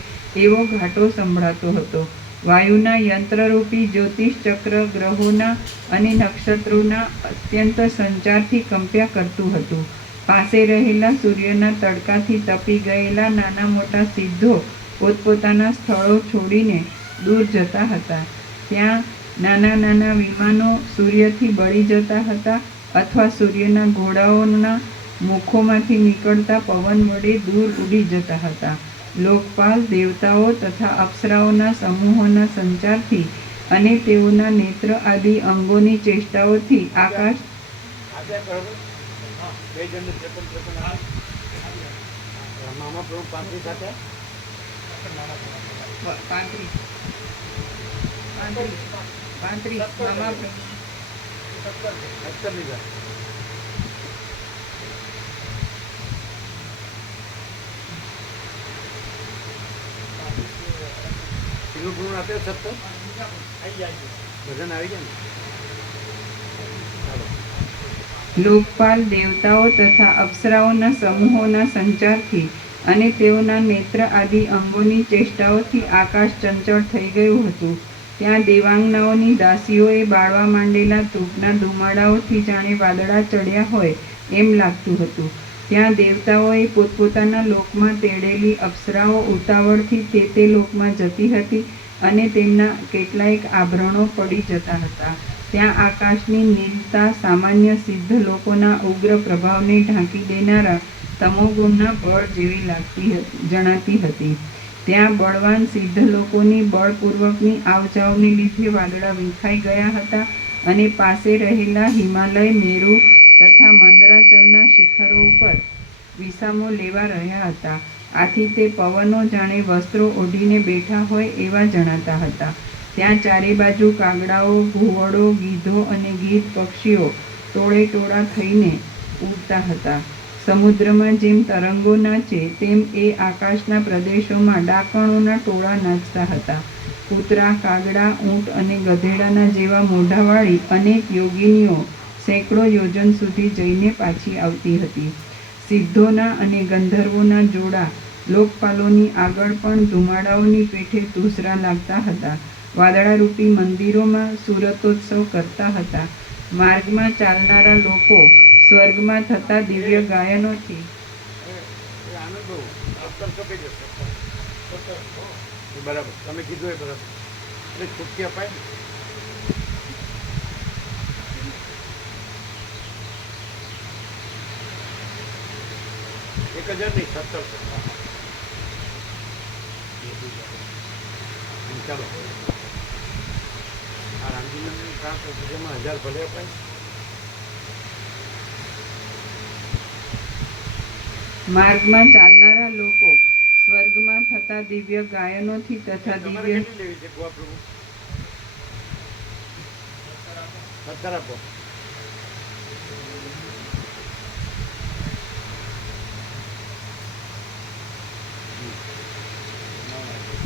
એવો ઘાટો સંભળાતો હતો. વાયુના યંત્રરૂપી જ્યોતિષ ચક્ર ગ્રહોના અને નક્ષત્રોના અત્યંત સંચારથી કંપ્યા કરતું હતું. પાસે રહેલા સૂર્યના તડકાથી તપી ગયેલા નાના મોટા સિદ્ધો પોતપોતાના સ્થળો છોડીને દૂર જતા હતા. ત્યાં નાના નાના વિમાનો સૂર્યથી બળી જતા હતા અથવા સૂર્યના ઘોડાઓના મુખોમાંથી નીકળતા પવન વડે દૂર ઉડી જતા હતા. લોકપાલ દેવતાઓ તથા અપ્સરાઓના સમૂહોના સંચારથી અને તેઓના નેત્ર આદિ અંગોની ચેષ્ટાઓથી આકાશ મામા પ્રભુ 35 સાથે 35 મામા પૂર્ણ આપે 70 ભજન આવી ગયા ને. લોકપાલ દેવતાઓ તથા અપ્સરાઓના સમૂહોના સંચારથી અને તેઓના નેત્ર આદિ અંગોની ચેષ્ટાઓથી આકાશ ચંચળ થઈ ગયું હતું. ત્યાં દેવાંગનાઓની દાસીઓએ બાળવા માંડેલા ધૂપના ધુમાડાઓથી જાણે વાદળા ચડ્યા હોય એમ લાગતું હતું. ત્યાં દેવતાઓએ પોતપોતાના લોકમાં તેડેલી અપ્સરાઓ ઉતાવળથી તે લોકમાં જતી હતી અને તેમના કેટલાયક આભરણો પડી જતા હતા. ત્યાં આકાશની નીલતા સામાન્ય સિદ્ધ લોકોના ઉગ્ર પ્રભાવને ઢાંકી દેનારા તમોગુણના બળ જેવી જણાતી હતી. ત્યાં બળવાન સિદ્ધ લોકોની બળપૂર્વકની આવજાવને લીધે વાદળા વિખાઈ ગયા હતા અને પાસે રહેલા હિમાલય, મેરુ તથા મંદરાચલના શિખરો ઉપર વિસામો લેવા રહ્યા હતા. આથી તે પવનો જાણે વસ્ત્રો ઓઢીને બેઠા હોય એવા જણાતા હતા. ત્યાં ચારે બાજુ કાગડાઓ, ઘુવડો, ગીધો અને ગીધ પક્ષીઓ ટોળે ટોળા થઈને ઉડતા હતા. સમુદ્રમાં જેમ તરંગો નાચે તેમ એ આકાશના પ્રદેશોમાં ડાકણોના ટોળા નાચતા હતા. કૂતરા, કાગડા, ઊંટ અને ગધેડાના જેવા મોઢાવાળી અનેક યોગિનીઓ સેંકડો યોજન સુધી જઈને પાછી આવતી હતી. સિદ્ધોના અને ગંધર્વોના જોડા લોકપાલોની આગળ પણ ધુમાડાઓની પેઠે ધૂસરા લાગતા હતા. વાદળારૂપી મંદિરોમાં સુરતોત્સવ કરતા હતા. માર્ગમાં ચાલનારા લોકો સ્વર્ગમાં થતા દિવ્ય ગાયનોથી આનંદ બહુ અવતર તો કહી જશે બરાબર, તમે કીધું એ બરાબર. એટલે છૂટકી અપાય ને. એક 1000 નહીં, 1700. ચાલો આ રામજીનું કામ તો જેમાં 1000 ભલે અપાય. માર્ગમાં ચાલનારા લોકો સ્વર્ગમાં થતા દિવ્ય ગાયનોથી તથા તમારે દિવ્ય કેટલી લેવી છે ગોવા પ્રભુ? 17 આપો.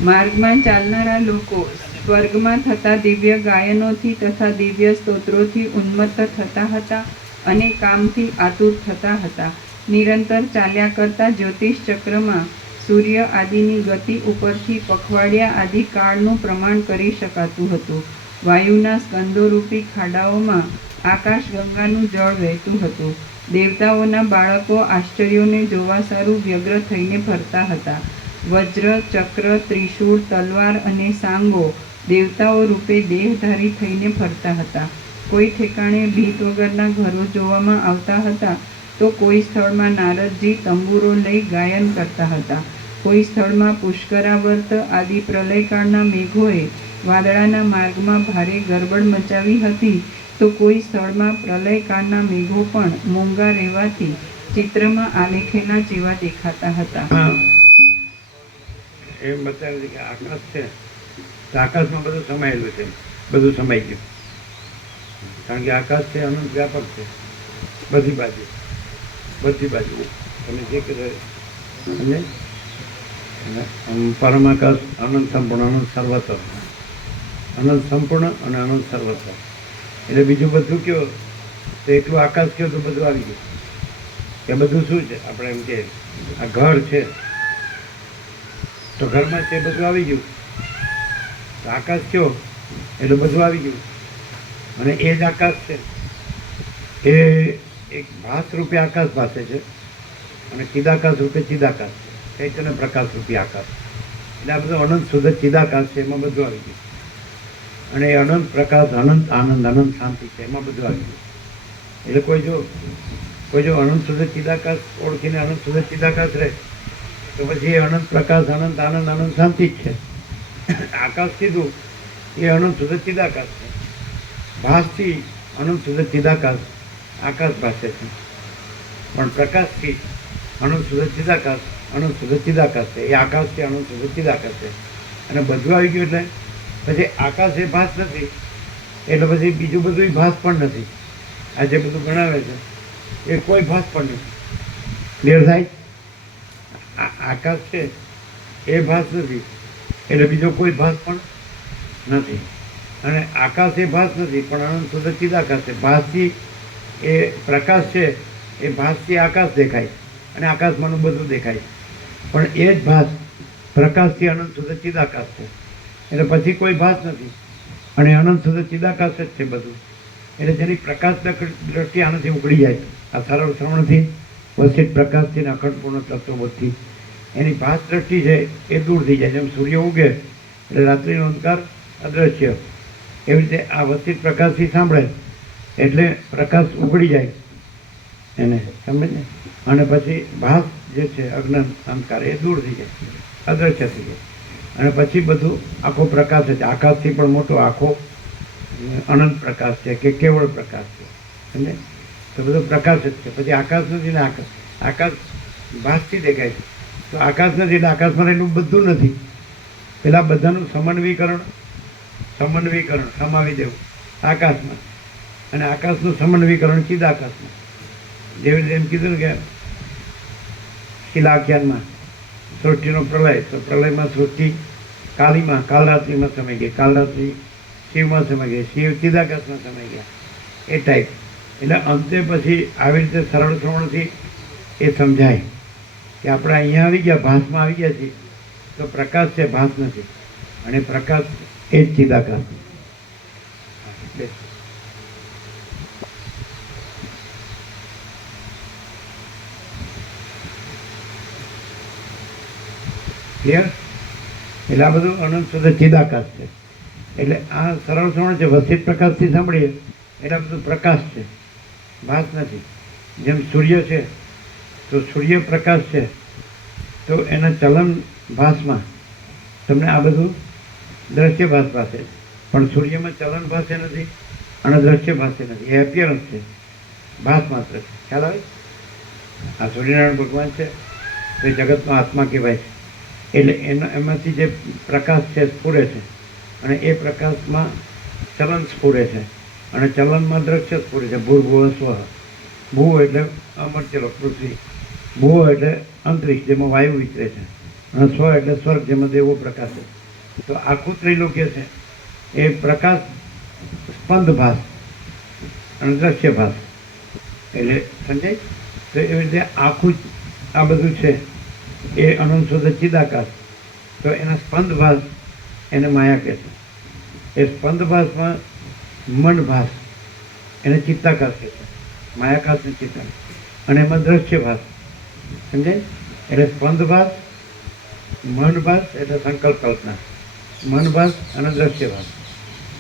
માર્ગમાં ચાલનારા લોકો સ્વર્ગમાં થતા દિવ્ય ગાયનોથી તથા દિવ્ય સ્તોત્રોથી ઉન્મત્ત થતા હતા અને કામથી આતુર થતા હતા. નિરંતર ચાલ્યા કરતા જ્યોતિષ ચક્રમાં સૂર્ય આદિની ગતિ ઉપરથી પખવાડિયા આદિ કાળનું પ્રમાણ કરી શકાતું હતું. વાયુના સ્કંદોરૂપી ખાડાઓમાં આકાશ ગંગાનું જળ વહેતું હતું. દેવતાઓના બાળકો આશ્ચર્યોને જોવા સારું વ્યગ્ર થઈને ફરતા હતા. વજ્ર, ચક્ર, ત્રિશૂળ, તલવાર અને સાંગો દેવતાઓ રૂપે દેહધારી થઈને ફરતા હતા. કોઈ ઠેકાણે ભીત વગરના ઘરો જોવામાં આવતા હતા તો કોઈ સ્થળમાં નારદજી તંબુરો લઈ ગાયન કરતા હતા. કોઈ સ્થળમાં પુષ્કરાવર્ત આદિ પ્રલયકાળના મેઘોએ વાદળાના માર્ગમાં ભારે ગરબડ મચાવી હતી તો કોઈ સ્થળમાં પ્રલયકાળના મેઘો પણ મોંઘા રહેવાથી ચિત્રમાં આલેખેલા જેવા દેખાતા હતા. એમ બતાવે છે કે આકાશ છે તો આકાશમાં બધું સમાયેલું છે, બધું સમાઈ ગયું. કારણ કે આકાશ છે અનંત વ્યાપક છે, બધી બાજુ તમે જે કહે અને પરમાકાશ અનંત સંપૂર્ણ, અનંત સર્વત્ર, અનંત સંપૂર્ણ અને અનંત સર્વત્ર. એટલે બીજું બધું કયો તો એકલું આકાશ કયો તો બધું આવી ગયું. કે બધું શું છે? આપણે એમ કે આ ઘર છે તો ઘરમાં તે બધું આવી ગયું. આકાશ કયો એટલે બધું આવી ગયું. અને એ જ આકાશ છે એ એક ભાસ રૂપે આકાશ ભાસે છે અને ચિદાકાશ રૂપે ચિદાકાશ છે. ચૈતન્ય પ્રકાશ રૂપી આકાશ. એટલે આ બધું અનંત શુદ્ધ ચિદાકાશ છે, એમાં બધું આવી ગયું. અને એ અનંત પ્રકાશ, અનંત આનંદ, અનંત શાંતિ છે, એમાં બધું આવી ગયું. એટલે કોઈ જો અનંત શુદ્ધ ચિદાકાશ ઓળખીને અનંત શુદ્ધ ચિદાકાશ રહે તો પછી એ અનંત પ્રકાશ, અનંત આનંદ, અનંત શાંતિ જ છે. આકાશ કીધું એ અનંત શુદ્ધ ચિદાકાશ છે. ભાસથી અનંત શુદ્ધ ચિદાકાશ આકાશ ભાસે છે, પણ પ્રકાશથી અનંત શુદ્ધ ચિદાકાશ, અનંત શુદ્ધ ચિદાકાશ છે. એ આકાશથી અનંત શુદ્ધ ચિદાકાશ છે. અને બધું આવી ગયું એટલે પછી આકાશ એ ભાસ નથી એટલે પછી બીજું બધું ભાસ પણ નથી. આ જે બધું ગણાવે છે એ કોઈ ભાસ પણ નથી. ક્લિયર થાય? આકાશ છે એ ભાસ નથી એટલે બીજો કોઈ ભાસ પણ નથી. અને આકાશ એ ભાસ નથી પણ અનંત શુદ્ધ ચિદાકાશ છે. ભાસથી એ પ્રકાશ છે, એ ભાસથી આકાશ દેખાય અને આકાશમાંનું બધું દેખાય. પણ એ જ ભાસ પ્રકાશથી અનંત શુદ્ધ ચિદાકાશ છે એટલે પછી કોઈ ભાસ નથી અને અનંત શુદ્ધ ચિદાકાશ જ છે બધું. એટલે જેની પ્રકાશ દ્રષ્ટિ આનાથી ઉગડી જાય, આ સરળ શ્રવણથી, વસિત પ્રકાશથી, અખંડપૂર્ણ તત્વબોધથી એની ભાસ દ્રષ્ટિ છે એ દૂર થઈ જાય. જેમ સૂર્ય ઉગે એટલે રાત્રિનો અંધકાર અદ્રશ્ય એવી રીતે આ વસ્તી પ્રકાશથી સાંભળે એટલે પ્રકાશ ઉગડી જાય એને, સમજ ને? અને પછી ભાસ જે છે અજ્ઞાન અંધકાર એ દૂર થઈ જાય, અદ્રશ્ય થઈ જાય. અને પછી બધું આખો પ્રકાશ છે. આકાશથી પણ મોટો આખો અનંત પ્રકાશ છે કે કેવળ પ્રકાશ છે, સમજે? તો બધો પ્રકાશ જ છે. પછી આકાશ નથી ને આકાશ ભાસથી દેખાય છે. તો આકાશ નથી એટલે આકાશમાં રહેલું બધું નથી. પેલા બધાનું સમન્વીકરણ સમાવી દેવું આકાશમાં, અને આકાશનું સમન્વીકરણ ચિદાકાશમાં. જેવી રીતે એમ કીધું ને કે શિલાખ્યાનમાં સૃષ્ટિનો પ્રલય, તો પ્રલયમાં સૃષ્ટિ કાલરાત્રિમાં સમય ગઈ, કાલરાત્રિ શિવમાં સમય ગઈ, શિવ ચિદાકાશમાં સમય ગયા, એ ટાઈપ. એટલે અંતે પછી આવી રીતે સરળ શ્રવણથી એ સમજાય કે આપણે અહીંયા આવી ગયા, ભાસમાં આવી ગયા છીએ, તો પ્રકાશ છે, ભાસ નથી. અને પ્રકાશ એ જ ચિદાકાશ. ક્લિયર? એટલે આ બધું અનંત શુદ્ધ ચિદાકાશ છે. એટલે આ સરળ શ્રવણ છે, વસિત પ્રકાશથી સાંભળીએ એટલે આ બધું પ્રકાશ છે, ભાસ નથી. જેમ સૂર્ય છે તો સૂર્ય પ્રકાશ છે, તો એના ચલન ભાસમાં તમને આ બધું દ્રશ્ય ભાસ પાસે, પણ સૂર્યમાં ચલન ભાષે નથી અને દ્રશ્ય ભાષે નથી. એ એપિયરન્સ છે, ભાસ માત્ર છે. ખ્યાલ આવે? આ સૂર્યનારાયણ ભગવાન છે તો એ જગતનો આત્મા કહેવાય છે. એટલે એમાંથી જે પ્રકાશ છે સ્ફુરે છે, અને એ પ્રકાશમાં ચલન સ્ફુરે છે, અને ચલનમાં દ્રશ્ય સ્ફુરે છે. ભૂર્ભુવ સ્વ. ભૂ એટલે અમર્ત્યલો પૃથ્વી, ભૂ એટલે અંતરિક્ષ જેમાં વાયુ વિચરે છે, અને સ્વ એટલે સ્વર્ગ જેમાં દેવો પ્રકાશ છે. તો આખું ત્રિલોક્ય છે એ પ્રકાશ સ્પંદ ભાસ અને દ્રશ્ય ભાસ. એટલે સમજાય? તો એવી રીતે આખું આ બધું છે એ અનંત શુદ્ધ ચિદાકાશ. તો એના સ્પંદ ભાસ એને માયા કહે છે. એ સ્પંદ ભાસમાં મન ભાસ એને ચિત્તાકાશ કહે છે, માયાકાશ ને ચિત્તાકાશ. અને એમાં દ્રશ્ય ભાસ, સમજાય? એટલે સ્પંદ ભાસ, મન ભાસ એટલે સંકલ્પ કલ્પના, મન ભાસ અને દ્રશ્ય ભાસ.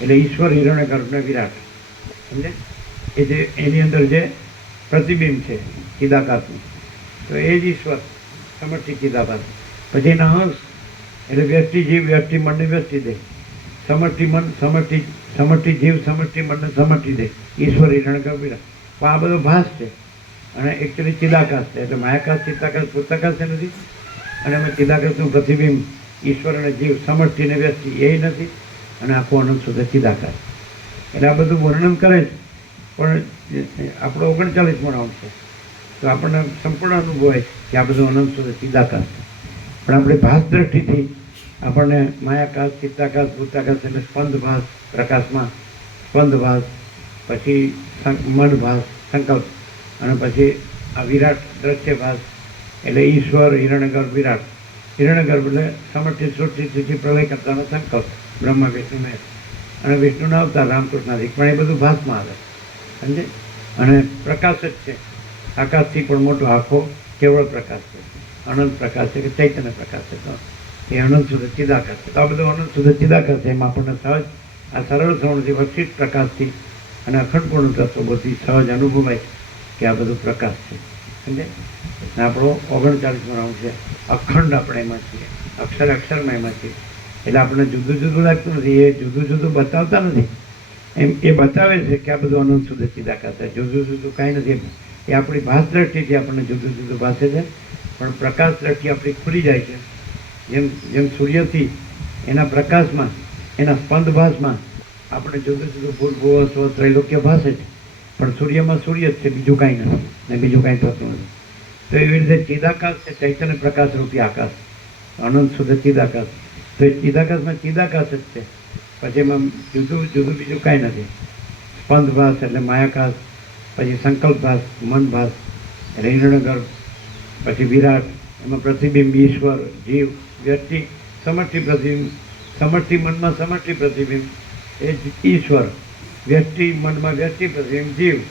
એટલે ઈશ્વર હિરણ્ય ગર્ભ ને વિરાટ, સમજે? એ જે એની અંદર જે પ્રતિબિંબ છે ચિદાકાશનું, તો એ જ ઈશ્વર સમષ્ટિ ચિદાકાશ. પછી એના અંશ એટલે વ્યષ્ટિ જીવ, વ્યષ્ટિ મનને વ્યષ્ટિ દે, સમષ્ટિ મન સમષ્ટિ જીવ, સમષ્ટિ મનને સમષ્ટિ દે, ઈશ્વર હિરણ્ય ગર્ભ વિરાટ. તો આ બધો ભાસ છે અને એકચ્યુઅલી ચિદાકાશ છે. એટલે માયાકાશ, ચિત્તાકાશ, પુસ્તકાશ એ નથી. અને એમાં ચિદાકાશનું પ્રતિબિંબ ઈશ્વર અને જીવ, સમષ્ટિ ને વ્યષ્ટિ એ નથી. અને આખું અનંત શુદ્ધ ચિદાકાશ. એટલે આ બધું વર્ણન કરે છે, પણ આપણો 39 રાઉન્ડ છે, તો આપણને સંપૂર્ણ અનુભવ હોય કે આ બધું અનંત શુદ્ધ ચિદાકાશ છે. પણ આપણે ભાસ દ્રષ્ટિથી આપણને માયાકાશ, ચિત્તાકાશ, ભૂતાકાશ એટલે સ્પંદ ભાસ પ્રકાશમાં, સ્પંદ ભાસ, પછી મન ભાસ સંકલ્પ, અને પછી આ વિરાટ દ્રશ્ય ભાસ એટલે ઈશ્વર હિરણ્યગર્ભ વિરાટ. હિરણ્યગર્ભ એટલે સમષ્ટિ સૃષ્ટિ પ્રલય કરતાનો સંકલ્પ, બ્રહ્મા વિષ્ણુ મહેશ, અને વિષ્ણુના અવતાર રામકૃષ્ણાદિક. પણ એ બધું ભાસમાં આવે, સમજે? અને પ્રકાશ જ છે, આકાશથી પણ મોટો આખો કેવળ પ્રકાશ છે, અનંત પ્રકાશ છે કે ચૈતન્ય પ્રકાશ છે. તો એ અનંત શુદ્ધ ચિદાકાશ છે. તો આ બધું અનંત શુદ્ધ ચિદાકાશ છે. એમાં આપણને સહજ આ સરળ શ્રવણથી વક્ષિત પ્રકાશથી અને અખંડપૂર્ણ તત્વોથી સહજ અનુભવાય કે આ બધું પ્રકાશ છે, સમજે? ને આપણો 39 રાઉન્ડ છે, અખંડ આપણે એમાં છીએ, અક્ષરમાં એમાં છીએ. એટલે આપણને જુદું જુદું લાગતું નથી, એ જુદું જુદું બતાવતા નથી. એમ એ બતાવે છે કે આ બધું અનંત શુદ્ધ ચિદાકાશ છે, જુદું જુદું કાંઈ નથી. એ આપણી ભાસ દ્રષ્ટિથી આપણને જુદું જુદું ભાસે છે, પણ પ્રકાશ દ્રષ્ટિ આપણી ખુલી જાય છે. જેમ સૂર્યથી એના પ્રકાશમાં, એના સ્પંદ ભાસમાં આપણે જુદું જુદું ભૂર્ભુવ સ્વ ત્રૈલોક્ય ભાસે છે, પણ સૂર્યમાં સૂર્ય જ છે, બીજું કાંઈ નથી ને બીજું કાંઈ થતું નથી. તો એવી રીતે ચિદાકાશ છે, ચૈતન્ય પ્રકાશ રૂપી આકાશ, અનંત શુદ્ધ ચિદાકાશ. તો એ ચિદાકાશમાં ચિદાકાશ જ છે, પછી એમાં જુદું જુદું બીજું કાંઈ નથી. સ્પંદ ભાસ એટલે માયાકાશ, પછી સંકલ્પ ભાસ, મન ભાસ એટલે હિરણ્યગર્ભ, પછી વિરાટ, એમાં પ્રતિબિંબ ઈશ્વર, જીવ, વ્યક્તિ, સમષ્ટિ પ્રતિબિંબ, સમષ્ટિ મનમાં સમષ્ટિ પ્રતિબિંબ એ જ ઈશ્વર, વ્યક્તિ મનમાં વ્યક્તિ પ્રતિબિંબ જીવ,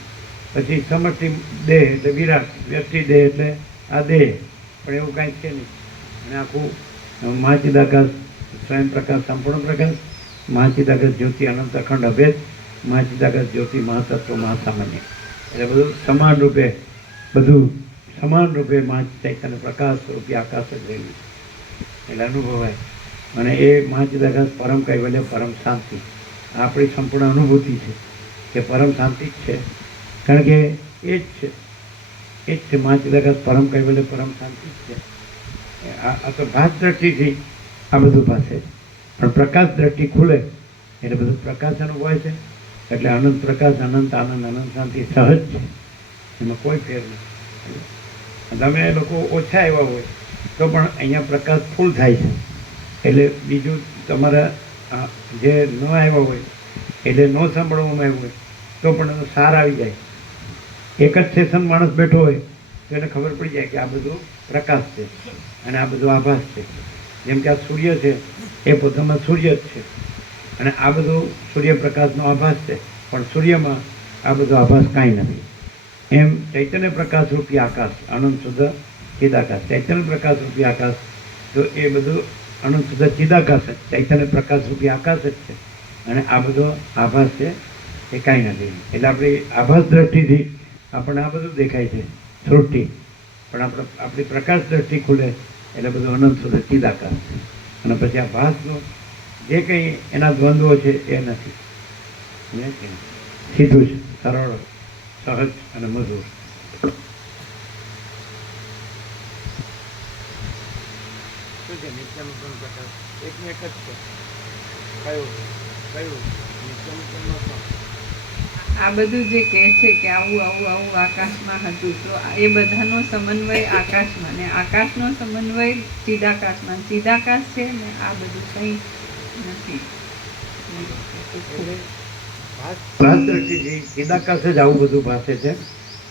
પછી સમષ્ટિ દેહ એટલે વિરાટ, વ્યક્તિ દેહ એટલે આ દેહ, પણ એવું કાંઈ છે નહીં. અને આખું મહાચિદાકાશ, સ્વયં પ્રકાશ, સંપૂર્ણ પ્રકાશ, મહાચિદાગત જ્યોતિ અનંત અખંડ અભેદ, મહાચિદાગત જ્યોતિ મહાતત્વ મહાસામાન્ય. એટલે બધું સમાન રૂપે ચૈતન્ય પ્રકાશ સ્વરૂપી આકાશ જ રહેલું છે એટલે અનુભવાય. અને એ મહાચિદાગત પરમ કૈવલ્ય, પરમ શાંતિ આપણી સંપૂર્ણ અનુભૂતિ છે કે પરમ શાંતિ જ છે, કારણ કે એ જ છે મહાચિદાગત પરમ કૈવલ્ય, પરમ શાંતિ જ છે. આ તો ભાસ દ્રષ્ટિથી આ બધું ભાષે, પણ પ્રકાશ દ્રષ્ટિ ખુલે એટલે બધું પ્રકાશ અનુભવાય છે. એટલે અનંત પ્રકાશ, અનંત આનંદ, અનંત શાંતિ સહજ છે, એમાં કોઈ ફેર નથી. તમે લોકો ઓછા એવા હોય તો પણ અહીંયા પ્રકાશ ફૂલ થાય છે. એટલે બીજું તમારા જે ન આવ્યા હોય એટલે ન સાંભળવામાં આવ્યું હોય તો પણ એનો સાર આવી જાય. એક જ સેશન માણસ બેઠો હોય તો એને ખબર પડી જાય કે આ બધું પ્રકાશ છે અને આ બધું આભાસ છે. જેમ કે આ સૂર્ય છે એ પોતામાં સૂર્ય જ છે અને આ બધું સૂર્યપ્રકાશનો આભાસ છે, પણ સૂર્યમાં આ બધો આભાસ કાંઈ નથી. એમ ચૈતન્ય પ્રકાશ રૂપી આકાશ, અનંત શુદ્ધ ચિદાકાશ, ચૈતન્ય પ્રકાશ રૂપી આકાશ, તો એ બધું અનંત શુદ્ધ ચિદાકાશ જ, ચૈતન્ય પ્રકાશ રૂપી આકાશ જ છે. અને આ બધો આભાસ છે એ કાંઈ નથી. એટલે આપણી આભાસ દ્રષ્ટિથી આપણને આ બધું દેખાય છે સૃષ્ટિ, પણ આપણી પ્રકાશ દ્રષ્ટિ ખુલે એટલે બધું અનંત શુદ્ધ ચિદાકાશ છે. અને પછી આ ભાસનું જે કંઈ એના દ્વંદ્વો છે એ નથી, સીધું જ, સરળ, સહજ અને મધુર. શું છે નિત્યાનુપમ પ્રકાશ? એકને એક જ છે. કયું નિત્યાનુપમનો શું? આ બધું જે કહે છે કે આવું આવું આવું આકાશમાં હતું, તો એ બધાનો સમન્વય આકાશમાં, ને આકાશનો સમન્વય ચિદાકાશમાં, ચિદાકાશ છે ને આ બધું કંઈ નથી. પ્રકાશ દ્રષ્ટિથી ચિદાકાશ જ આવું બધું ભાષે છે,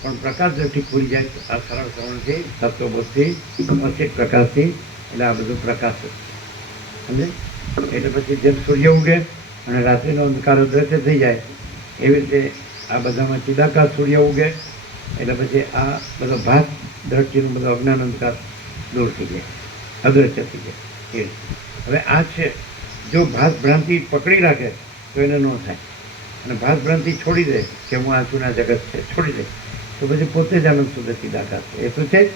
પણ પ્રકાશ દ્રષ્ટિ ખુલી જાય આ સરળ શ્રવણથી, તત્વબોધથી, અચિત પ્રકાશથી, એટલે આ બધું પ્રકાશ જ સમજે. એટલે પછી જેમ સૂર્ય ઉગે અને રાત્રિનો અંધકાર અદ્રશ્ય થઈ જાય એવી રીતે આ બધામાં ચિદાકાશ સૂર્ય ઉગે એટલે પછી આ બધો ભાસ દ્રષ્ટિનું બધો અજ્ઞાન અંધકાર દૂર થઈ જાય, અદ્રશ્ય થઈ જાય. એ હવે આ છે, જો ભાસ ભ્રાંતિ પકડી રાખે તો એને ન થાય, અને ભાસ ભ્રાંતિ છોડી દે કે હું આ જૂના જગત છે છોડી દે તો પછી પોતે જ અનંત શુદ્ધ ચિદાકાશ છે. એ તો છે જ,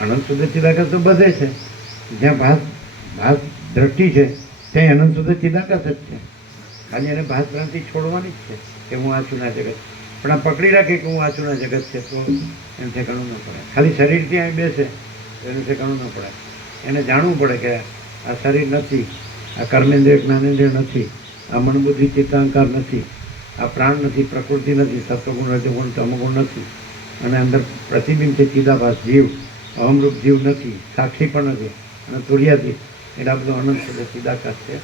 અનંત શુદ્ધ ચિદાકાશ તો બધે છે. જ્યાં ભાસ દ્રષ્ટિ છે ત્યાં અનંત શુદ્ધ ચિદાકાશ જ છે. ખાલી એને ભાસ ભ્રાંતિ છોડવાની જ છે કે હું આ જૂના જગત, પણ આ પકડી રાખે કે હું આ જૂના જગત છે તો એને ઠેકાણું ન પડે. ખાલી શરીરથી અહીં બેસે તો એનું ઠેકાણું ન પડે. એને જાણવું પડે કે આ શરીર નથી, આ કર્મેન્દ્રિય જ્ઞાનેન્દ્રિય નથી, આ મનબુદ્ધિ ચિત્તાંકાર નથી, આ પ્રાણ નથી, પ્રકૃતિ નથી, સત્વગુણ રજોગુણ તમોગુણ નથી, અને અંદર પ્રતિબિંબ છે ચિદાભાસ જીવ, અહમરૂપ જીવ નથી, સાક્ષી પણ નથી, અને તુર્યાથી. એટલે આ બધું અનંત શુદ્ધ ચિદાકાશ છે,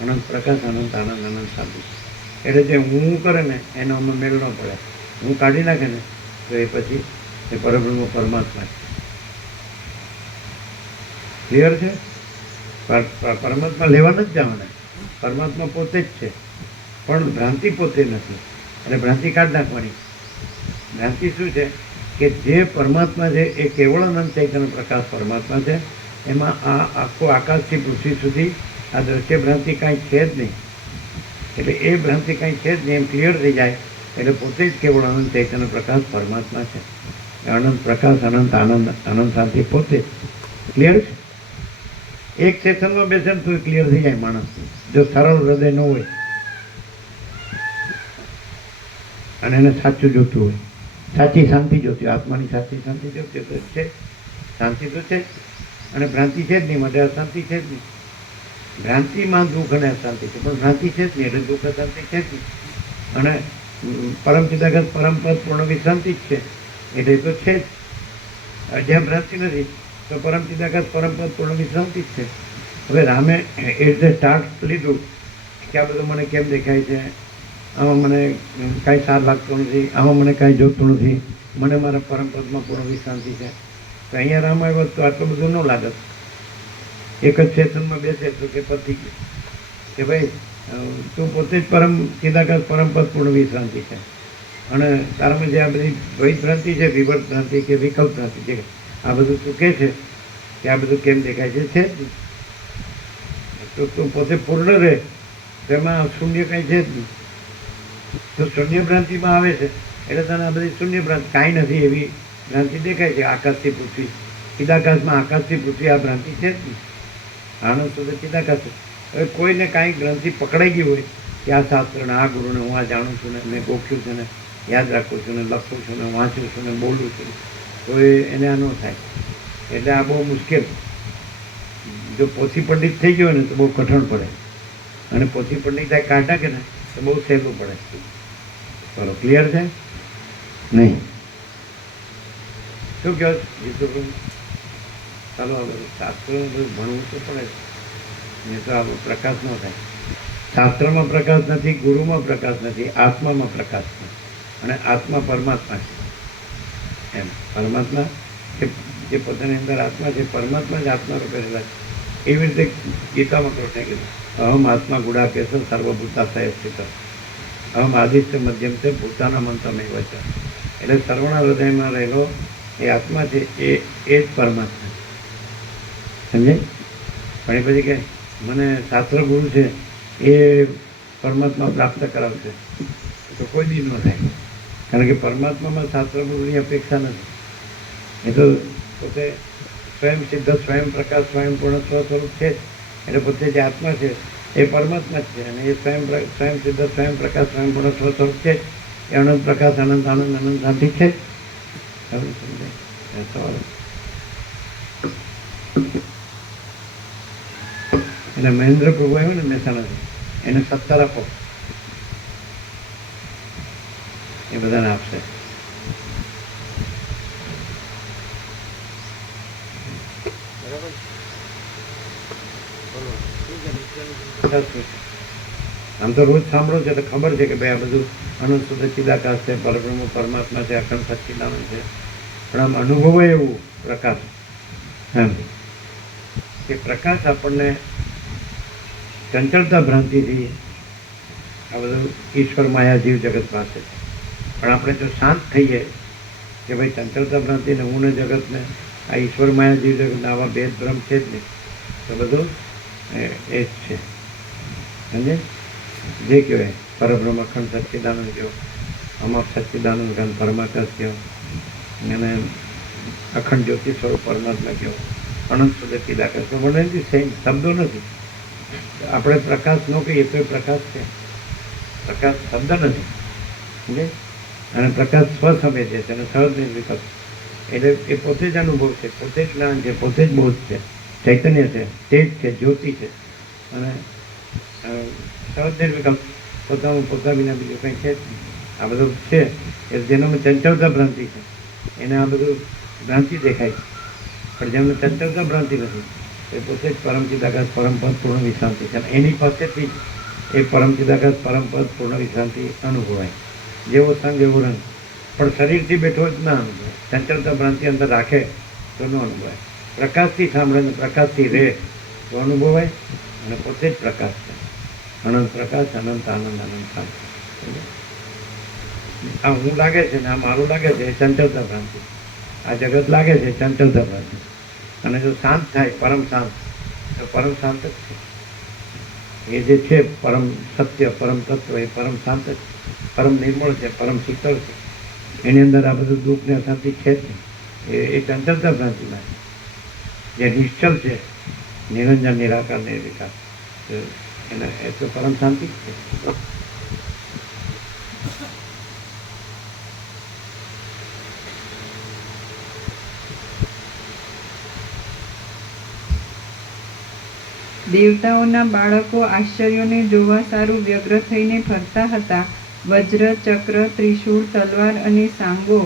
અનંત પ્રકાશ, અનંત આનંદ, અનંત શાંતિ. એટલે જે હું કરે ને એનો અમે મેળ ન પડે. હું કાઢી નાખે ને તો એ પછી એ પરબ્રહ્મ પરમાત્મા છે. ક્લિયર છે? પરમાત્મા લેવા નથી જવાના, પરમાત્મા પોતે જ છે, પણ ભ્રાંતિ પોતે નથી. એટલે ભ્રાંતિ કાઢી નાખવાની. ભ્રાંતિ શું છે કે જે પરમાત્મા છે એ કેવળ અનંત ચૈતન્ય પ્રકાશ પરમાત્મા છે. એમાં આ આખો આકાશથી પૃથ્વી સુધી આ દ્રશ્ય ભ્રાંતિ કાંઈ છે જ નહીં. એટલે એ ભ્રાંતિ કાંઈ છે જ નહીં એમ ક્લિયર થઈ જાય એટલે પોતે જ કેવળ અનંત ચૈતન્ય પ્રકાશ પરમાત્મા છે. અનંત પ્રકાશ, અનંત આનંદ, અનંત શાંતિ પોતે ક્લિયર છે. એક સેશનમાં બેસે તો ક્લિયર થઈ જાય માણસ, જો સરળ હૃદય ન હોય અને એને સાચું જોતું હોય, સાચી શાંતિ જોતી હોય, આત્માની સાચી શાંતિ જોતી હોય તો છે. શાંતિ તો છે અને ભ્રાંતિ છે જ નહીં, માટે અશાંતિ છે જ નહીં. ભ્રાંતિમાં દુઃખ અને અશાંતિ છે, પણ ભ્રાંતિ છે જ નહીં એટલે દુઃખ અશાંતિ છે જ નહીં. અને પરમ ચિદાકાશ પરમ પદ પૂર્ણ વિશ્રાંતિ જ છે એટલે તો છે જ. જ્યાં ભ્રાંતિ નથી તો પરમ ચિદાકાશ પરમ પદ પૂર્ણ વિશ્રાંતિ જ છે. હવે રામે એ રીતે સ્ટાર્ટ લીધું કે આ બધું મને કેમ દેખાય છે, આમાં મને કાંઈ સાર લાગતું નથી, આમાં મને કાંઈ જોતું નથી, મને મારા પરમ પદમાં પૂર્ણ વિશ્રાંતિ છે. તો અહીંયા રામ આવ્યો તો આટલું બધું ન લાગત. એક જ સેશનમાં બેસે તો કે પતી ગયું કે ભાઈ તું પોતે જ પરમ ચિદાકાશ પરમ પદ પૂર્ણ વિશ્રાંતિ છે. અને તારામાં જે આ બધી દ્વૈત ભ્રાંતિ છે, વિવર્ત ભ્રાંતિ કે વિકલ્પ ભ્રાંતિ છે, આ બધું તું કહે છે કે આ બધું કેમ દેખાય છે જ. તો તું પોતે પૂર્ણ રહે તેમાં શૂન્ય કંઈ છે જ નહીં. તો શૂન્ય ભ્રાંતિમાં આવે છે એટલે તને આ બધી શૂન્ય ભ્રાંતિ કાંઈ નથી એવી ભ્રાંતિ દેખાય છે. આકાશથી પૃથ્વી, ચિદાકાશમાં આકાશથી પૃથ્વી આ ભ્રાંતિ છે જ નહીં. આનંદ સુધી ચિદાકાશ. હવે કોઈને કાંઈ ગ્રંથિ પકડાઈ ગઈ હોય કે આ શાસ્ત્રને, આ ગુરુને હું આ જાણું છું ને મેં ગોખ્યું છે ને યાદ રાખું છું ને લખું છું ને વાંચું છું ને બોલું છું, તો એને આ ન થાય. એટલે આ બહુ મુશ્કેલ. જો પોથી પંડિત થઈ ગયો ને તો બહુ કઠણ પડે, અને પોથી પંડિત કાઢ નાખે ને તો બહુ સહેલું પડે. બરો ક્લિયર છે? નહીં શું કહો જીતુભાઈ? ચાલો હવે શાસ્ત્રોનું બધું ભણવું તો પડે, નહીં તો આવો પ્રકાશ ન થાય. શાસ્ત્રમાં પ્રકાશ નથી, ગુરુમાં પ્રકાશ નથી, આત્મામાં પ્રકાશ છે. અને આત્મા પરમાત્મા છે. એમ પરમાત્મા જે પોતાની અંદર આત્મા છે, પરમાત્મા જ આત્મા રૂપે રહેલા છે. એવી રીતે ગીતામાં કૃષ્ણે કીધું, અહમ આત્મા ગુડાકેશ સર્વભૂતાશય સ્થિત, અહમ આદિત્ય મધ્યમ છે ભૂતાના મંત્રમય વચન. એટલે સર્વના હૃદયમાં રહેલો એ આત્મા છે, એ જ પરમાત્મા સમજે. પણ એ પછી કે મને શાસ્ત્ર ગુરુ છે એ પરમાત્મા પ્રાપ્ત કરાવશે, તો કોઈ દી ન થાય. કારણ કે પરમાત્મામાં શાસ્ત્ર ગુરુની અપેક્ષા નથી. એ તો પોતે સ્વયં સિદ્ધ, સ્વયં પ્રકાશ, સ્વયં પૂર્ણ સ્વસ્વરૂપ છે. એટલે પોતે જે આત્મા છે એ પરમાત્મા જ છે, અને એ સ્વયં સિદ્ધ, સ્વયં પ્રકાશ, સ્વયં પૂર્ણ સ્વસ્વરૂપ છે. એ અનંત પ્રકાશ, અનંત આનંદ, અનંત શાંતિ છે. એટલે મહેન્દ્ર પ્રભુ આવ્યો ને મહેસાણાથી, એને 17 આપો, એ બધાને આપશે. આમ તો રોજ સાંભળો છે એટલે ખબર છે કે ભાઈ આ બધું અનંત શુદ્ધ ચિદાકાશ છે, પરબ્રહ્મ પરમાત્મા છે, અખંડ સચ્ચિદાનંદ છે. પણ આમ અનુભવ એવું પ્રકાશ, એમ કે પ્રકાશ આપણને ચંચળતા ભ્રાંતિથી આ બધું ઈશ્વર માયા જીવ જગત પાસે છે. પણ આપણે જો શાંત થઈએ કે ભાઈ ચંચળતા ભ્રાંતિને હું ને જગતને આ ઈશ્વર માયા જીવ જગતને આવા ભેદ ભ્રમ છે જ નહીં, તો બધું એ જ છે. સમજે? જે કહેવાય પરબ્રહ્મ અખંડ સચ્ચિદાનંદ કહો, અમાપ સચ્ચિદાનંદ ઘન પરમાકાશ કહો, અને અખંડ જ્યોતિ સ્વરૂપ પરમાત્મા કહો, અનંત શુદ્ધ ચિદાકાશ. તો મને સેમ શબ્દો નથી. આપણે પ્રકાશ ન કહીએ તો એ પ્રકાશ છે. પ્રકાશ શબ્દ નથી. સમજે? અને પ્રકાશ સ્વસમય છે અને સહજ નિર્વિકલ્પ. એટલે એ પોતે જ અનુભવ છે, પોતે જ જ્ઞાન છે, પોતે જ બોધ છે, ચૈતન્ય છે, તેજ છે, જ્યોતિ છે. અને સહજ નિર્વિકલ્પ પોતાનું પોતા વિના બીજું કંઈ છે જ નહીં. આ બધું છે એ જેનામાં ચંચળતા ભ્રાંતિ છે એને આ બધું ભ્રાંતિ દેખાય છે. પણ જેમને ચંચળતા ભ્રાંતિ નથી એ પોતે જ પરમ ચિદાકાશ પરમપદ પૂર્ણ વિશ્રાંતિ છે. એની પાસેથી એ પરમ ચિદાકાશ પરમપદ પૂર્ણ વિશ્રાંતિ અનુભવાય. જેવો સંગ એવો રંગ. પણ શરીરથી બેઠો જ ના અનુભવાય. ચંચળતા ભ્રાંતિ અંદર રાખે તો ન અનુભવાય. પ્રકાશથી સાંભળે ને પ્રકાશથી રહે તો અનુભવાય. અને પોતે જ પ્રકાશ છે. અનંત પ્રકાશ, અનંત આનંદ, અનંત શાંતિ. આ હું લાગે છે ને આ મારું લાગે છે એ ચંચળતા ભ્રાંતિ. આ જગત લાગે છે ચંચળતા ભ્રાંતિ. અને જો શાંત થાય પરમ શાંત તો પરમ શાંત જ છે. એ જે છે પરમ સત્ય, પરમ તત્વ એ પરમ શાંત જ, પરમ નિર્મળ છે, પરમ શીતળ છે. એની અંદર આ બધું દુઃખ ને અશાંતિ છે જ નહીં. એ ચંચળતા ભ્રાંતિમાં જે નિશ્ચલ છે, નિરંજન નિરાકાર નિર્વિકાર, એને એ તો પરમ શાંતિ જ છે. દેવતાઓના બાળકો આશ્ચર્યોને જોવા સારું વ્યગ્ર થઈને ફરતા હતા. વજ્ર, ચક્ર, ત્રિશૂળ, તલવાર અને સાંગો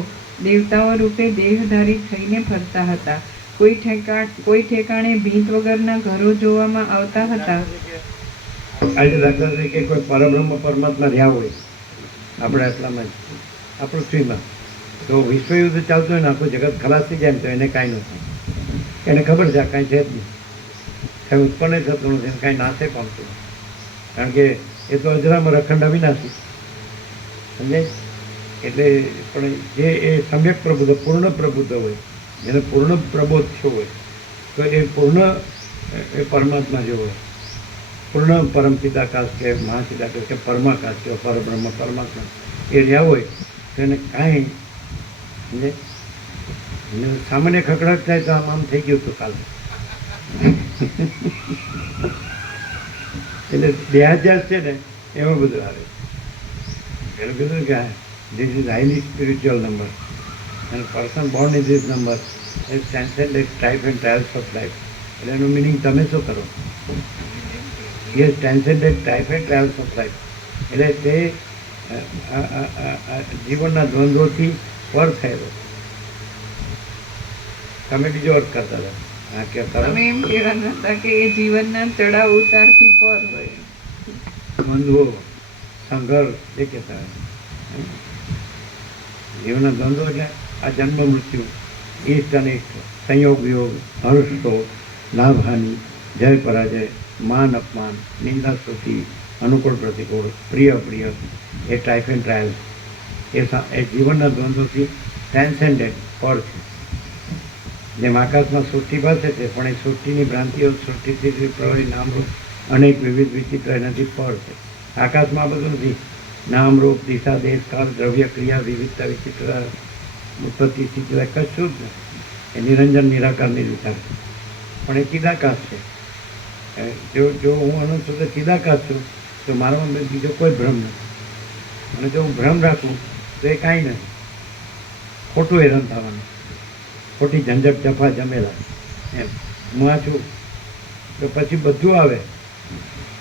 દેવતાઓ રૂપે દેહધારી થઈને ફરતા હતા. કોઈ ઠેકાણે ભીંત વગરના ઘરો જોવામાં આવતા હતા. આજે દાખલા તરીકે કોઈ પરબ્રહ્મ પરમાત્મા રહ્યા હોય આપણે આટલામાં જ આ પૃથ્વીમાં, તો વિશ્વયુદ્ધ ચાલતું હોય ને આખું જગત ખલાસ થઈ જાય ને તો એને કાંઈ ન થાય. એને ખબર છે આ કાંઈ છે જ નહીં, કાંઈ ઉત્પન્ન થતું નથી, કાંઈ નાશે પામતું નથી. કારણ કે એ તો અજરામાં અખંડ અવિનાશી. સમજાય? એટલે પણ જે એ સમ્યક પ્રબુદ્ધ, પૂર્ણ પ્રબુદ્ધ હોય, જેને પૂર્ણ પ્રબોધ થયો હોય, તો એ પૂર્ણ એ પરમાત્મા જેવો હોય. પૂર્ણ પરમ ચિદાકાશ કે મહાચિદાકાશ કે પરમાકાશ કે પરબ્રહ્મ પરમાત્મા એ રહ્યા હોય તો એને કાંઈ સમજે અને સામાન્ય ખકડાટ થાય તો આમ થઈ ગયું હતું કાલે. એટલે દેહાધ્યાસ છે ને એમાં બધું આવે. પેલું કીધું કે this is highly spiritual number and person born in this number is transcended type and trials of life. એટલે એનું મિનિંગ તમે શું કરો? He has transcended type and trials of life. એટલે તે જીવનના દ્વંદ્વોથી પર થયેલો. તમે બીજો અર્થ કરતા હતા. હા, કહેતા તમે એમ કહેવાના હતા કે એ જીવનના ચડાવ ઉતારથી પર હોય. દ્વંદ્વો, સંઘર્ષ એ કહેતા હતા. જીવનના દ્વંદ્વો એટલે આ જન્મ મૃત્યુ, ઈષ્ટ અનિષ્ટ, સંયોગ વિયોગ, હર્ષ લાભ હાનિ, જય પરાજય, માન અપમાન, નિંદા સ્તુતિ, અનુકૂળ પ્રતિકૂળ, પ્રિય અપ્રિય, એ ટાઈપ એન્ડ ટ્રાયલ્સ એ જીવનના દ્વંદ્વોથી ટ્રાન્સેન્ડેડ પર છે. જેમ આકાશમાં સૃષ્ટિ પાસે છે પણ એ સૃષ્ટિની ભ્રાંતિઓ સૃષ્ટિથી પ્રવાહી નામરૂપ અનેક વિવિધ વિચિત્ર એનાથી પર છે. આકાશમાં આ બધું નથી. નામરૂપ, દિશા, દેશ, કાળ, દ્રવ્ય, ક્રિયા, વિવિધતા, વિચિત્ર, ઉત્પત્તિ સ્થિતિ કશું જ નથી. એ નિરંજન નિરાકારની વિચાર છે. પણ એ ચિદાકાશ છે. જો હું અનંત સુધી ચિદાકાશ છું તો મારામાં બીજો કોઈ ભ્રમ નથી. અને જો હું ભ્રમ રાખું તો એ કાંઈ નથી. ખોટું હેરાન થવાનું, ખોટી ઝંઝટ જફા જમેલા. એમ હું આ છું તો પછી બધું આવે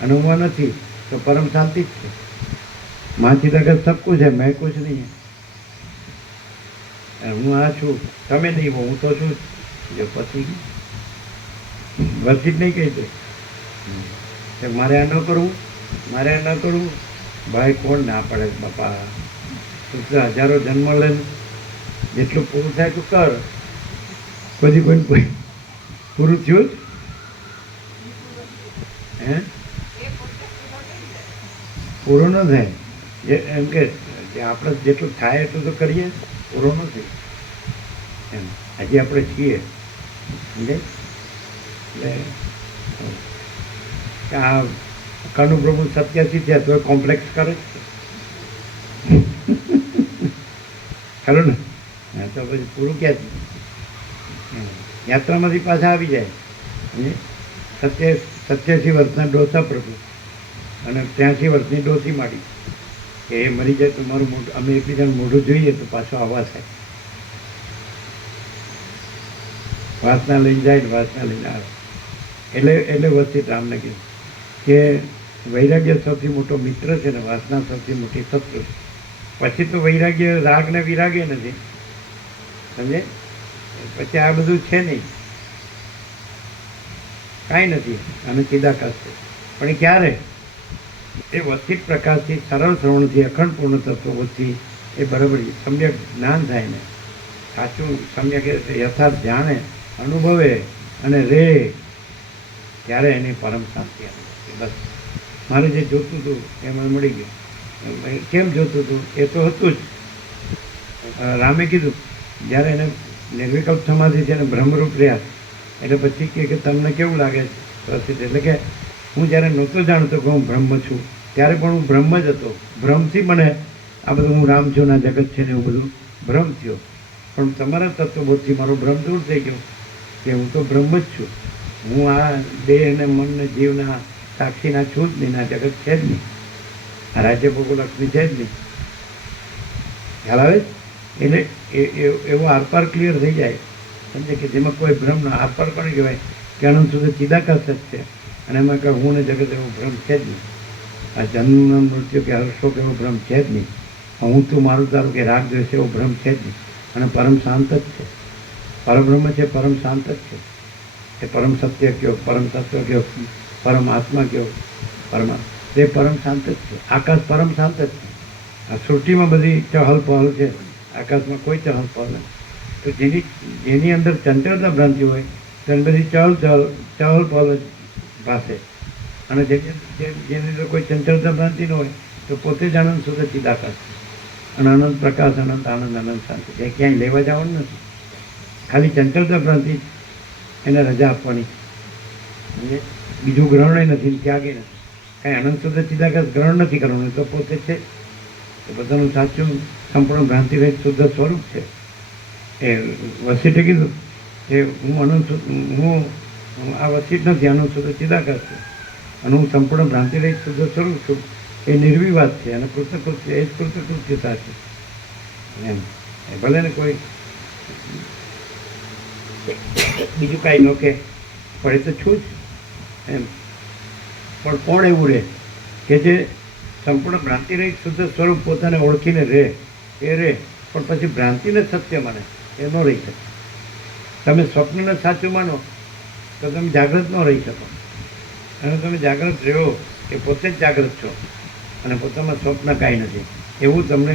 અને હું આ નથી તો પરમ શાંતિ જ છે. મહાચિદાકાશ સબ કુછ है, मैं कुछ नहीं है. હું આ છું, તમે નહીં હો, હું તો છું જ. જો પછી વર્ષિત નહીં કહી દે મારે આ ન કરવું, મારે આ ન કરવું. ભાઈ કોણ ના પડે બાપા? તું હજારો જન્મ લઈને જેટલું પૂરું થાય તું કર. પછી કોઈ પૂરું થયું જ હે? પૂરું ન થાય. એમ કે આપણે જેટલું થાય એટલું તો કરીએ, પૂરો નથી એમ. હજી આપણે છીએ સમજે. એટલે આ કનુ પ્રભુ 87 થયા તો કોમ્પ્લેક્સ કરે ખરું ને? હા, તો પછી પૂરું ક્યાંથી? યાત્રામાંથી પાછા આવી જાય. 87 વર્ષના ડોસા પ્રભુ અને 83 વર્ષની ડોસી માડી કે એ મરી જાય તો મારું મોઢું, અમે એકબીજાનું મોઢું જોઈએ તો પાછો આવા થાય. વાસના લઈને જાય ને વાસના લઈને આવે. એટલે વસ્તી રામને કીધું કે વૈરાગ્ય સૌથી મોટો મિત્ર છે ને વાસના સૌથી મોટી શત્રુ છે. પછી તો વૈરાગ્ય રાગ ને વિરાગે નથી સમજે. પછી આ બધું છે નહીં, કાંઈ નથી. અને ચિદાકાશ છે. પણ એ ક્યારે? એ વસ્તિક પ્રકાશથી, સરળ શ્રવણથી, અખંડ પૂર્ણ તત્વોથી એ બરાબર સમ્યક જ્ઞાન થાય ને, સાચું સમ્યક યથાર્થ જાણે, અનુભવે અને રે ત્યારે એની પરમ શાંતિ આવે. બસ મારે જે જોતું હતું એ મને મળી ગયું. કેમ જોતું હતું? એ તો હતું જ. રામે કીધું જ્યારે એને નિર્વિકલ્પ સમાધિ છે ને બ્રહ્મરૂપ રહ્યા એટલે પછી કે તમને કેવું લાગે છે પ્રસિદ્ધ? એટલે કે હું જ્યારે નહોતો જાણતો કે હું બ્રહ્મ છું ત્યારે પણ હું બ્રહ્મ જ હતો. ભ્રમથી મને આ બધું હું રામ છું ના જગત છે ને એવું બધું ભ્રમ થયો. પણ તમારા તત્વબોધથી મારો ભ્રમ દૂર થઈ ગયો કે હું તો બ્રહ્મ જ છું. હું આ દેહ ને મન ને જીવના સાક્ષીના છું જ નહીં, ના જગત છે જ નહીં, આ રાજ્ય ભોગોલક્ષ્મી છે જ નહીં. ખ્યાલ આવે? એટલે એવો આરપાર ક્લિયર થઈ જાય સમજે કે જેમાં કોઈ ભ્રમ ના. આરપાર કોને કહેવાય? કે અનંત સુધી ચિદાકાશ જ છે અને એમાં કે હું ને જગત એવો ભ્રમ છે જ નહીં. આ જન્મ મૃત્યુ કે હર્ષો કે એવો ભ્રમ છે જ નહીં. હું તું મારું તારું કે રાગ દ્વેષ એવો ભ્રમ છે જ નહીં. અને પરમ શાંત જ છે. પરબ્રહ્મ છે, પરમ શાંત જ છે. એ પરમ સત્ય કયો, પરમ તત્વ કયો, પરમ આત્મા કયો, પરમાત્મા તે પરમ શાંત જ છે. આકાશ પરમ શાંત જ છે. આ સૃષ્ટિમાં બધી ચહલ પહલ છે, આકાશમાં કોઈ ચહલ પહલ નથી. તો જેની અંદર ચંચળતા ભ્રાંતિ હોય તેની બધી ચહલ પહલ જ ભાસે. અને જેની અંદર કોઈ ચંચળતા ભ્રાંતિ ન હોય તો પોતે જ આનંદ શુદ્ધ ચિદાકાશ અને અનંત પ્રકાશ, અનંત આનંદ, અનંત શાંતિ. એ ક્યાંય લેવા જવાનું નથી. ખાલી ચંચળતા ભ્રાંતિ એને રજા આપવાની. બીજું ગ્રહણ નથી, ત્યાગે નથી. કાંઈ અનંત શુદ્ધ ચિદાકાશ ગ્રહણ નથી કરવાનું, એ તો પોતે છે, એ પોતાનું સાચું સંપૂર્ણ ભ્રાંતિ રહિત શુદ્ધ સ્વરૂપ છે. એ વસીઠે કીધું કે હું આ વસીઠ નથી, અનંત શુદ્ધ ચિદાકાશ છું અને હું સંપૂર્ણ ભ્રાંતિ રહિત શુદ્ધ સ્વરૂપ છું. એ નિર્વિવાદ છે અને કૃતકૃત્ય, એ જ કૃતકૃત્યતા છે એમ. એ ભલે ને કોઈ બીજું કાંઈ ન કે પણ એ તો છું જ એમ. પણ કોણ એવું રહે કે જે સંપૂર્ણ ભ્રાંતિ રહિત શુદ્ધ સ્વરૂપ પોતાને ઓળખીને રહે, એ રહે, પણ પછી ભ્રાંતિને સત્ય માને, એ ન રહી શકે. તમે સ્વપ્નને સાચું માનો તો તમે જાગૃત ન રહી શકો, અને તમે જાગૃત રહ્યો એ પોતે જ જાગૃત છો અને પોતામાં સ્વપ્ન કાંઈ નથી એવું તમને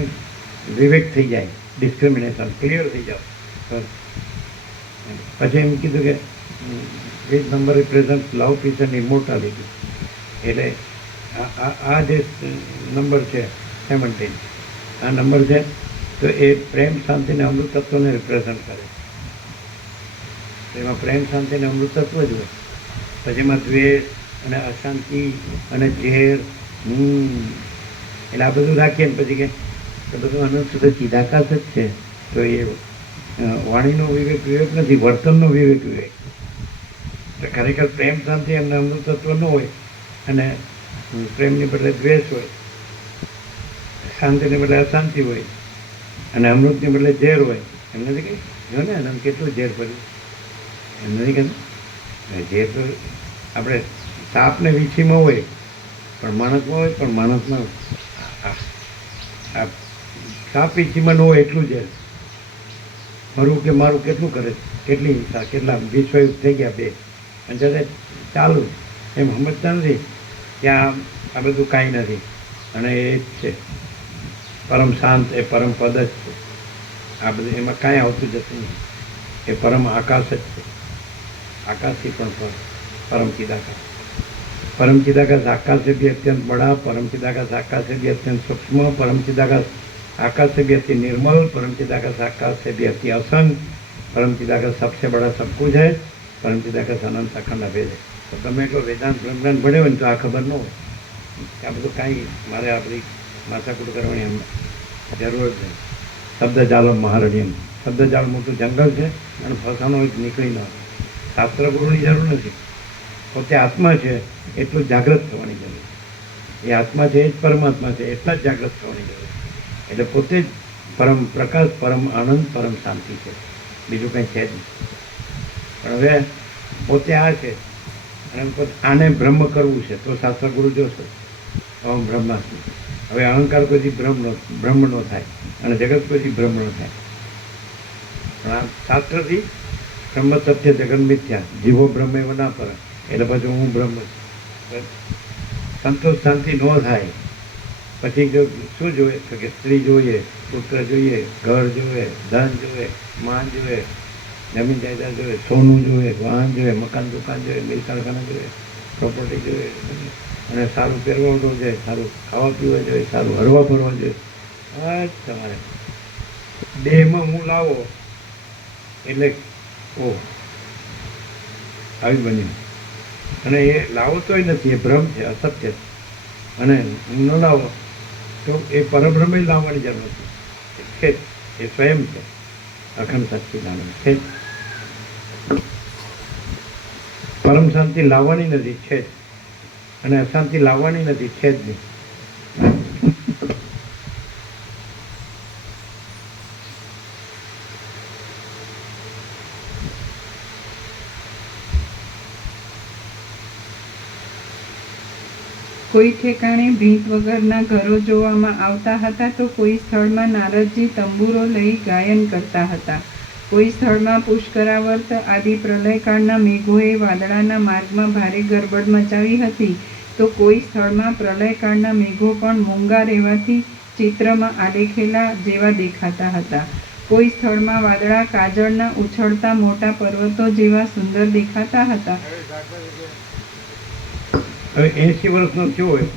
વિવેક થઈ જાય, ડિસ્ક્રિમિનેશન ક્લિયર થઈ જાવ. પછી એમ કીધું કે which number represent love, peace and immortality. એટલે આ જે નંબર છે 17, આ નંબર છે તો એ પ્રેમ, શાંતિ અને અમૃતત્વને રિપ્રેઝન્ટ કરે. એમાં પ્રેમ, શાંતિ અને અમૃતત્વ જ હોય. પછી એમાં દ્વેષ અને અશાંતિ અને ઝેર, એટલે આ બધું રાખીએ ને પછી કે બધું અનંત શુદ્ધ ચિદાકાશ જ છે. તો એ વાણીનો વિવેક નથી, વર્તનનો વિવેક. તો ખરેખર પ્રેમ, શાંતિ અને અમૃતત્વ ન હોય અને પ્રેમની બદલે દ્વેષ હોય, શાંતિને બદલે અશાંતિ હોય અને અમૃતની બદલે ઝેર હોય. એમ નથી કહી જો ને આમ કેટલું ઝેર પડ્યું, એમ નથી કહેતું. ઝેર તો આપણે સાપને વીછીમાં હોય પણ માણસમાં હોય, પણ માણસમાં સાપ વીછીમાં ન હોય એટલું ઝેર. મારું કે મારું કેટલું કરે, કેટલી હિંસા, કેટલા વિશ્વયુદ્ધ થઈ ગયા 2, અને છતાં ચાલુ એમ સમજતા નથી કે આ બધું કાંઈ નથી અને એ જ છે પરમ શાંત, એ પરમ પદ જ છે. આ બધું એમાં કાંઈ આવતું જતું નથી. એ પરમ આકાશ જ છે, आकाश ही परम चिदाकाश। परम चिदाकाश आकाश से भी अत्यंत बड़ा, परम चिदाकाश आकाश से भी अत्यंत सूक्ष्म, परम चिदाकाश आकाश से भी अति निर्मल, परम चिदाकाश आकाश से भी अति असंग, परम चिदाकाश सबसे बड़ा सब कुछ है, परम चिदाकाश अनंत अखंड अभेद है। तो તમે એટલો વેદાંત બ્રહ્માંડ ભણ્યો હોય ને તો આ ખબર ન હોય કે આ બધું કાંઈ મારે આપણી માથાકૂટ કરવાની જરૂર જ નહીં। શબ્દ જાલમ મહારણ્યમ, શબ્દ જાળ મોટું જંગલ છે અને ફસાનો એક નીકળી ન આવે। શાસ્ત્ર ગુરુની જરૂર નથી, પોતે આત્મા છે એટલું જાગૃત થવાની જરૂર છે। એ આત્મા છે એ જ પરમાત્મા છે એટલા જ જાગૃત થવાની જરૂર છે। એટલે પોતે જ પરમ પ્રકાશ, પરમ આનંદ, પરમ શાંતિ છે, બીજું કંઈ છે જ નહીં। પણ હવે પોતે આ છે અને આને બ્રહ્મ કરવું છે તો શાસ્ત્ર ગુરુ જોશો ઓમ બ્રહ્માસ્મિ। હવે અહંકાર કોઈથી બ્રહ્મ ન થાય અને જગત કોઈથી બ્રહ્મ ન થાય, પણ આ શાસ્ત્રથી બ્રહ્મ સત્ય જગન મિથ્યા, જીવો બ્રહ્મ એવ ના પર, એટલે પછી હું બ્રહ્મ છું। સંતોષ શાંતિ ન થાય પછી શું જોઈએ તો કે સ્ત્રી જોઈએ, પુત્ર જોઈએ, ઘર જોઈએ, ધન જોઈએ, માન જોઈએ, જમીન જાયદાદ જોઈએ, સોનું જોઈએ, વાહન જોઈએ, મકાન દુકાન જોઈએ, મિલ કારખાના જોઈએ, પ્રોપર્ટી જોઈએ, અને સારું પહેરવા જોઈએ, સારું ખાવા પીવા જોઈએ, સારું હરવા ફરવા જોઈએ। આ જ તમારે દેહમાં હું લાવો એટલે ઓહ આવી બન્યું, અને એ લાવો તોય નથી, એ ભ્રમ છે, અસત્ય છે। અને હું ન લાવો તો એ પરબ્રહ્મ લાવવાની જરૂર નથી, છે એ સ્વયં છે, અખંડ સચ્ચિદાનંદ છે। પરમ શાંતિ લાવવાની નથી, છે જ, અને અશાંતિ લાવવાની નથી, છે જ નહીં। કોઈ ઠેકાણે ભીંત વગરના ઘરો જોવામાં આવતા હતા તો કોઈ સ્થળમાં નારદજી તંબુરો લઈ ગાયન કરતા હતા। કોઈ સ્થળમાં પુષ્કરાવર્ત આદિ પ્રલયકાળના મેઘોએ વાદળાના માર્ગમાં ભારે ગરબડ મચાવી હતી તો કોઈ સ્થળમાં પ્રલયકાળના મેઘો પણ મૂંગા રહેવાથી ચિત્રમાં આલેખેલા જેવા દેખાતા હતા। કોઈ સ્થળમાં વાદળા કાજળના ઉછળતા મોટા પર્વતો જેવા સુંદર દેખાતા હતા। હવે 80 વર્ષનો થયો હોય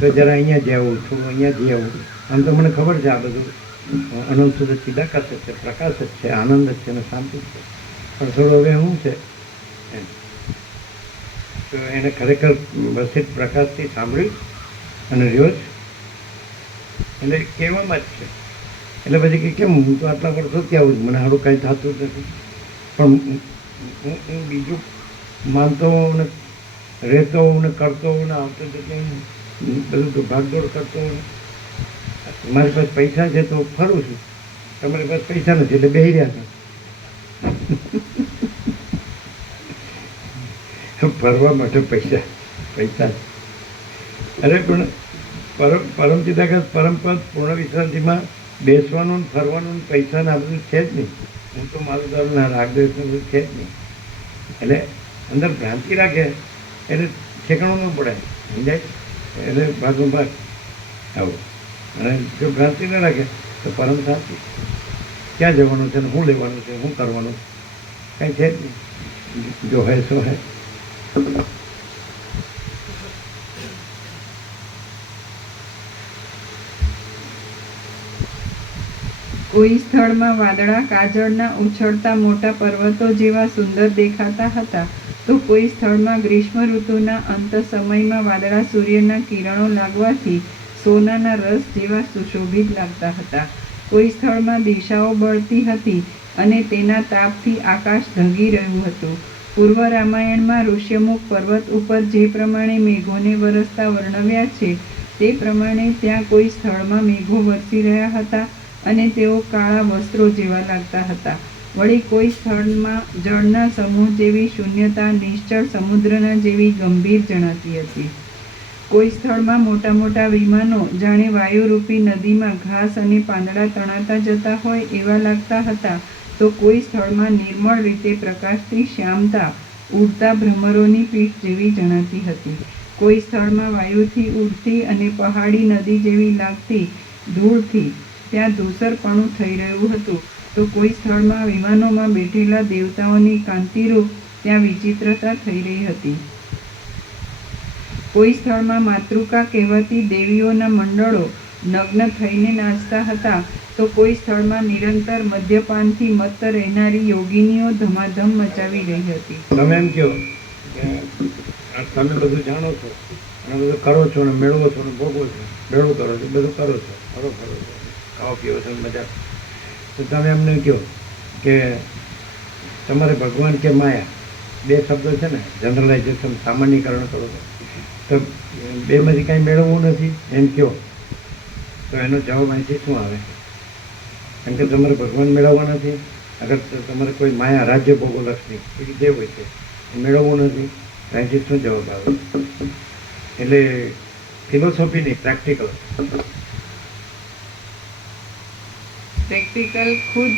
તો જરા અહીંયા જ આવું, થોડું અહીંયા જ આવું, આમ તો મને ખબર છે આ બધું અનંત સુધી ચિદાકાશ જ છે, પ્રકાશ જ છે, આનંદ જ છે અને શાંતિ જ છે, પણ થોડું હવે શું છે એમ તો એને ખરેખર વસિત પ્રકાશથી સાંભળ્યું અને રહ્યો જ એટલે કહેવામાં જ છે. એટલે પછી કે કેમ હું તો આટલા વર્ષોથી આવું છું, મને સારું કાંઈ થતું જ નથી, પણ હું બીજું માનતો હોઉં ને રહેતો હોઉં ને કરતો હોઉં ને આવતો જતો બધું ભાગદોડ કરતો હોઉં. મારી પાસે પૈસા છે તો ફરું છું, તમારી પાસે પૈસા નથી એટલે બેસી રહ્યા છો. ફરવા માટે પૈસા અરે પણ પરમ ચિદાકાશ પરમપદ પૂર્ણ વિશ્રાંતિમાં બેસવાનું ને ફરવાનું ને પૈસા ને આ બધું છે જ નહીં. હું તો મારું દારૂના રાગદ્વેષનું બધું છે જ નહીં. એટલે અંદર ભ્રાંતિ રાખે એટલે ઠેકાણું ન પડે, સમજાય? એટલે ભાગનું ભાગ આવું. અને જો ભ્રાંતિ ન રાખે તો પરમ શાંતિ. ક્યાં જવાનું છે ને શું લેવાનું છે, શું કરવાનું, કાંઈ છે જ નહીં. જો હે સો હે. કોઈ સ્થળમાં વાદળા કાજળના ઉછળતા મોટા પર્વતો જેવા સુંદર દેખાતા હતા, તો કોઈ સ્થળમાં ગ્રીષ્મ ઋતુના અંત સમયમાં વાદળા સૂર્યના કિરણો લાગવાથી સોનાના રસ જેવા સુશોભિત લાગતા હતા. કોઈ સ્થળમાં દિશાઓ બળતી હતી અને તેના તાપથી આકાશ ઢગી રહ્યું હતું. પૂર્વ રામાયણમાં ઋષ્યમુખ પર્વત ઉપર જે પ્રમાણે મેઘોને વરસતા વર્ણવ્યા છે તે પ્રમાણે ત્યાં કોઈ સ્થળમાં મેઘો વરસી રહ્યા હતા અને તેઓ કાળા વસ્ત્રો જેવા લાગતા હતા. વળી કોઈ સ્થળમાં જળના સમૂહ જેવી શૂન્યતા નિશ્ચળ સમુદ્રના જેવી ગંભીર જણાતી હતી. કોઈ સ્થળમાં મોટા મોટા વિમાનો જાણે વાયુરૂપી નદીમાં ઘાસ અને પાંદડા તણાતા જતા હોય એવા લાગતા હતા, તો કોઈ સ્થળમાં નિર્મળ રીતે પ્રકાશથી શ્યામતા ઉડતા ભ્રમરોની પીઠ જેવી જણાતી હતી. કોઈ સ્થળમાં વાયુથી ઉડતી અને પહાડી નદી જેવી લાગતી ધૂળથી ત્યાં ધૂસરપણું થઈ રહ્યું હતું, તો કોઈ સ્થળમાં વિમાનોમાં બેઠેલા દેવતાઓની કાંતિરૂપ ત્યાં વિચિત્રતા થઈ રહી હતી. કોઈ સ્થળમાં માતૃકા કહેવાતી દેવીઓના મંડળો નગ્ન થઈને નાચતા હતા, તો કોઈ સ્થળમાં નિરંતર મદ્યપાનથી મત્ત રહેનારી યોગિનીઓ ધમાધમ મચાવી રહી હતી. તમે એમ કહો કે તમે બધું જાણો છો અને બધું કરો છો ને મેળવો છો ને ભોગવો છો, ભેળું કરો છો, બધું કરો છો, ફરો ફરો છો, ખાઓ પીવો છો, મજા. તો તમે એમને કહો કે તમારે ભગવાન કે માયા બે શબ્દો છે ને, જનરલાઇઝેશન સામાન્યકરણ કરો છો, તો બેમાંથી કાંઈ મેળવવું નથી એમ કહો તો એનો જવાબ અહીંથી શું આવે? કેમ કે તમારે ભગવાન મેળવવા નથી. અગર તમારે કોઈ માયા રાજ્ય ભોગો લક્ષ્મી એ જે હોય છે મેળવવું નથી, અહીંથી શું જવાબ આવે? એટલે ફિલોસોફી નહીં, પ્રેક્ટિકલ. પ્રેક્ટિકલ ખુદ